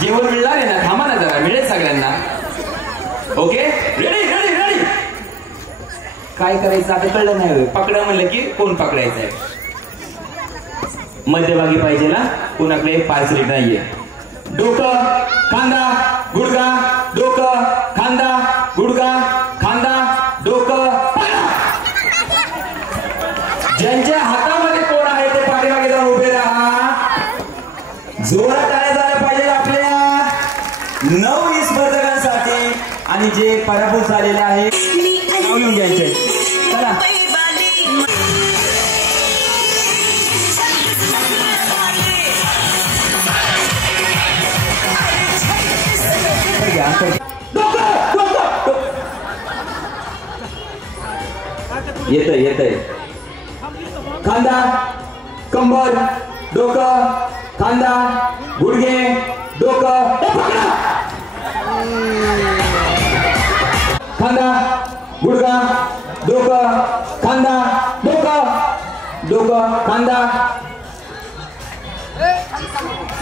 जेवण मिळणार आहे ना, थांबा ना जरा, मिळेल सगळ्यांना. Okay ready ready ready. काय करायचं आता कळलं नाही. पकडा म्हणलं की कोण पकडायचंय. मध्यभागी पाहिजे ना, कोणाकडे पार्सलेट नाहीये. डोकं खांदा गुडगा, डोकं खांदा गुडगा खांदा डोकं. ज्यांच्या हातामध्ये कोण आहे ते पाठीमागे जाऊन उभे राहा. जोरात टाळ्या झाल्या पाहिजे आपल्या 9 स्पर्धकांसाठी. आणि जे पराभूत झालेले आहे नाव लिहून घ्यायचे. चला येतंय येतंय. खांदा कंबर डोकं खांदा गुडघे डोकं. खांदा गुडघा डोकं खांदा डोकं डोकं खांदा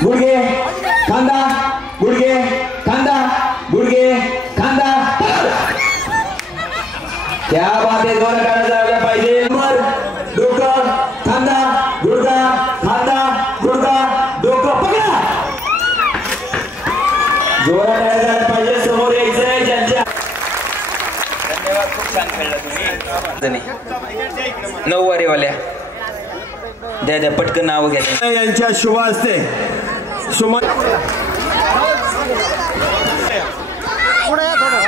गुडघे खांदा गुडघे खांदा गुडघे खांदा. क्या बात आहे, जोरात टाळ्या झाल्या पाहिजे. डोकं खांदा गुडघा खांदा गुडघा डोकं पकडा. जोरात टाळ्या झाल्या पाहिजे. समोर यायचंय ज्यांच्या. धन्यवाद, खूप छान खेळला तुम्ही. 9 वारेवाल्या द्या द्या पटकन नाव घ्या. यांच्या शुभ असते. सुमन पुढे या थोडं.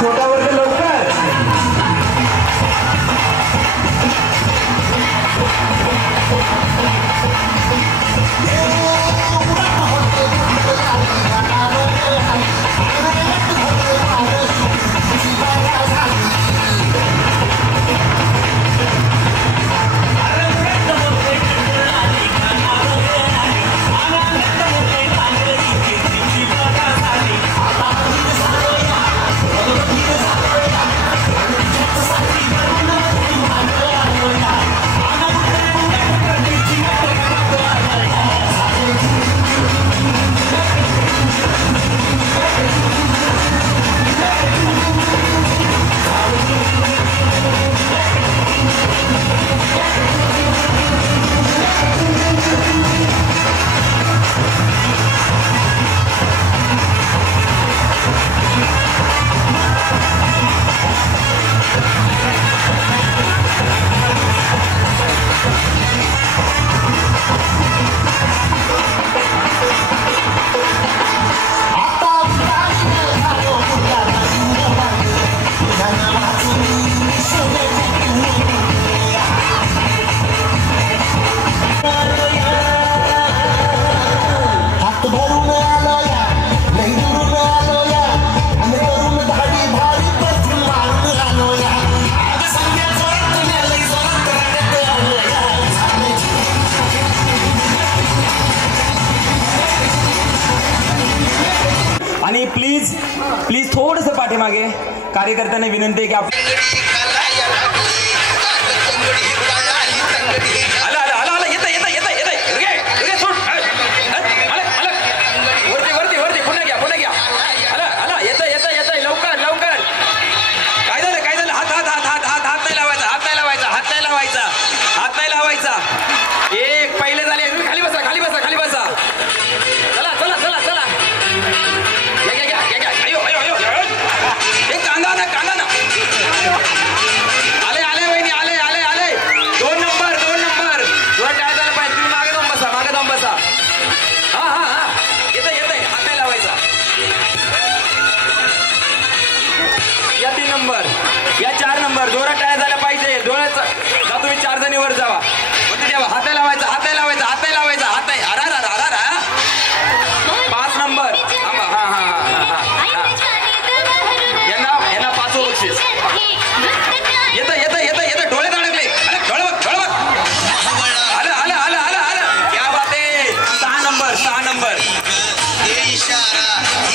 छोटा वर्ग लवकर. पाठीमागे कार्यकर्त्यांना विनंती आहे की आपण या 4 नंबर जोरात टाळ्या झाल्या पाहिजे. जोरात जा तुम्ही 4 जणी वर जावा. वरती द्यावा. हात लावायचा, हात लावायचा, हात लावायचा, हात अरा 5 नंबर. यांना 5 बक्षीस. येतं डोळे अडकले. डोळे बघ. आलं. क्या बात आहे. 6 नंबर.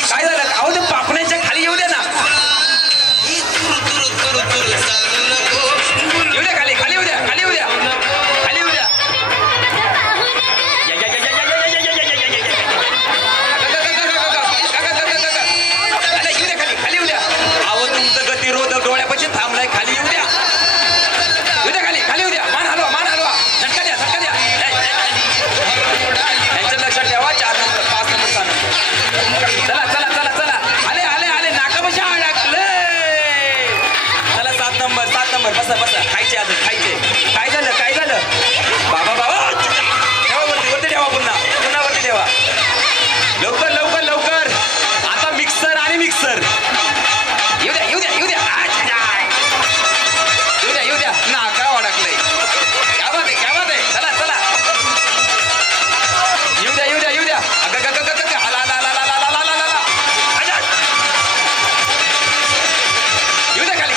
काय झालं? अहो ते पापण्याच्या खाली येऊ दे ना. बसा खायचे अजून खायचे. काय झालं बाबा वरती ठेवा. पुन्हा वरती ठेवा. लवकर आता मिक्सर येऊ द्या नाका अडकलंय. क्या बात आहे. चला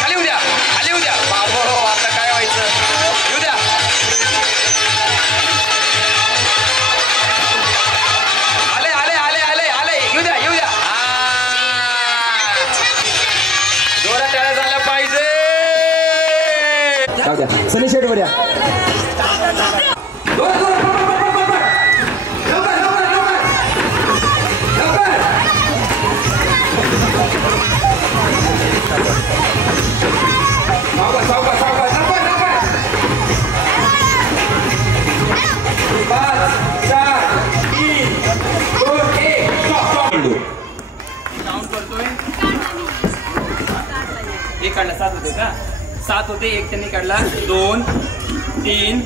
येऊ द्या. खाली येऊ द्या. बाबा आता काय व्हायचं. येऊ द्या. आले. येऊ द्या. जोरात टाळ्या झाल्या पाहिजे. सनी शेट वर या. एक काढला 7 होते का? 7 होते. एक त्यांनी काढला. 2 3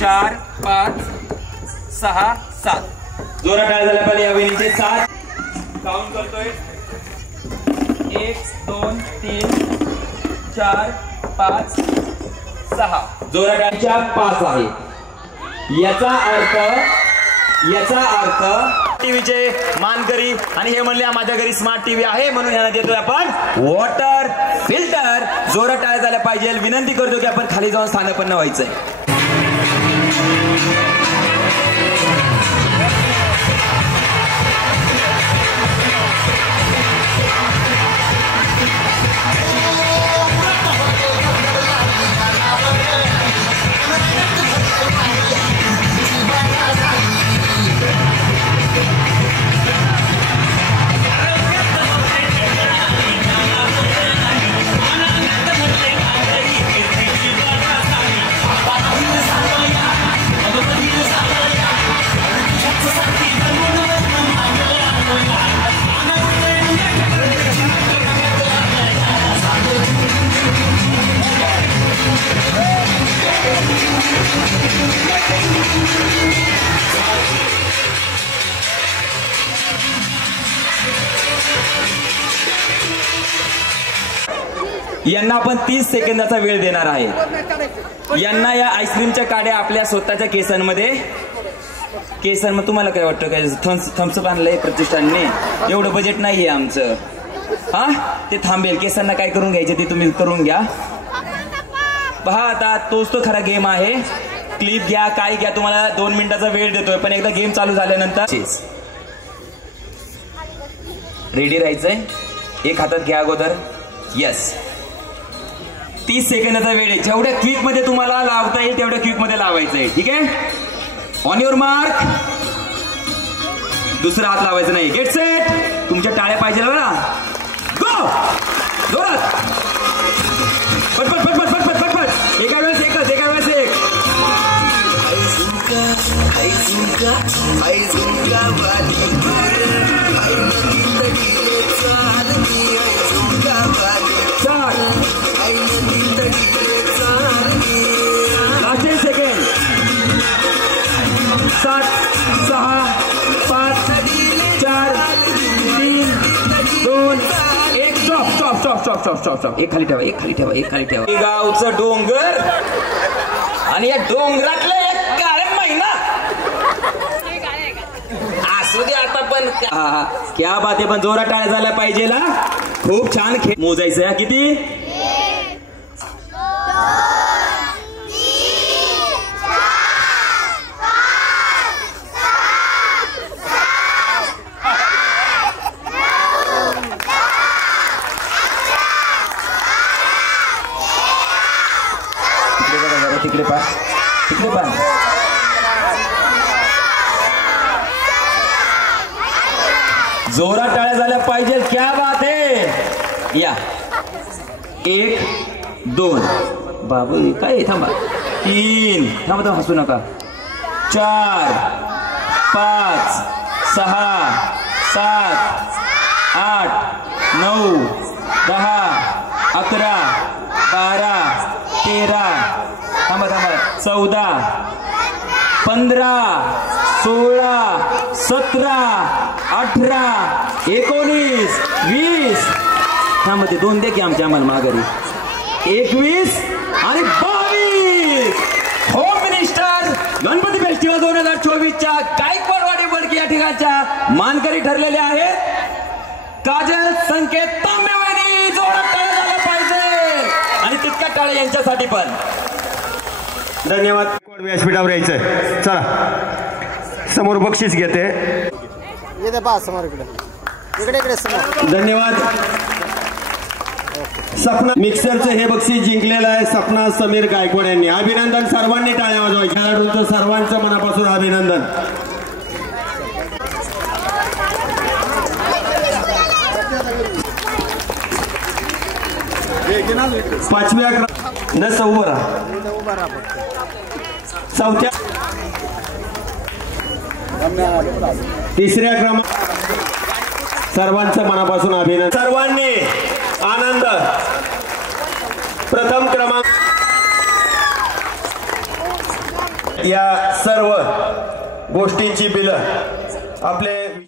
4 5 6 7. जोरात टाळ्या झाल्या पाहिजे या वहिनीचे. 7 काउंट करतोय. 1 2 3 4 5 6. जोरात टाळ्या 5 आहे. याचा अर्थ टीव्हीचे मानकरी आणि हे म्हणले माझ्या घरी स्मार्ट टीव्ही आहे म्हणून यांना देतोय आपण वॉटर फिल्टर. जोरात टाळ्या झाल्या पाहिजे. विनंती करतो की आपण खाली जाऊन स्थानापन्न व्हायचंय. यांना आपण 30 सेकंदाचा वेळ देणार आहे. यांना या आईस्क्रीमच्या काड्या आपल्या स्वतःच्या केसांमध्ये तुम्हाला काय वाटतं काय थम्सअप आणलंय प्रतिष्ठानने? एवढं बजेट नाहीये आमचं. ते थांबेल. केसांना काय करून घ्यायचे ते तुम्ही करून घ्या. पहा आता तोच तो खरा गेम आहे. क्लिप घ्या काय घ्या. तुम्हाला 2 मिनिटाचा वेळ देतोय पण एकदा गेम चालू झाल्यानंतर रेडी राहायचंय. एक हातात घ्या अगोदर. यस, 30 सेकंदाचा वेळ आहे. जेवढ्या क्विक मध्ये तुम्हाला लावता येईल तेवढ्या क्विक मध्ये लावायचंय. ठीक आहे. On your mark. दुसरा हात लावायचा नाही. Get set. तुमच्या टाळ्या पाहिजे बघा. गो. जोरात. पटपट पटपट पटपट पटपट. एका वेळेस एकच, एका वेळेस एक. Last 10 second. 7 6 5 4 3 2 1. Stop stop stop stop stop stop stop. एक खाली ठेवा, एक खाली ठेवा, एक खाली ठेवा. गावचं डोंगर आणि या डोंगरातलं एक कारण महिना असू दे आता. पण क्या बात आहे. पण जोरात टाळ्या झाल्या पाहिजे ना. खूप छान खेळ. मोजायचं. किती? 2 तिकडे पा, तिकडे पा. जोरात टाळ्या झाल्या पाहिजे. क्या बात आहे. या 1 2. बाबू काय थांबा. 3. थांबा थांबा, हसू नका. 4 5 6 7 8 9 10 11 12 13. थांबा थांबा. 14 15 16 17 18 19 20. थांबा, ते 2 दे की आमच्या आम्हाला माघारी. 21 आणि 22. होम मिनिस्टर गणपती फेस्टिवल 2024च्या गायकवाडवाडी बडकी या ठिकाणच्या मानकरी ठरलेले आहेत काजल संकेत तांबेवाडी. जोरात टाळ्या झाल्या पाहिजे आणि तितक्या टाळ्या यांच्यासाठी पण. धन्यवाद. व्यासपीठावर यायचंय. चला, समोर बक्षीस घेते. समोर इकडे इकडे इकडे समोर. धन्यवाद. सपना मिक्सरचं हे बक्षीस जिंकलेलं आहे सपना समीर गायकवाड यांनी. अभिनंदन. सर्वांनी टाळ्या वाजवायच्या. खेळाडूंचं सर्वांचं मनापासून अभिनंदन. पाचव्या चौथ्या 3ऱ्या क्रमांक. सर्वांचं मनापासून अभिनंदन. सर्वांनी आनंद. प्रथम क्रमांक. या सर्व गोष्टींची बिलं आपले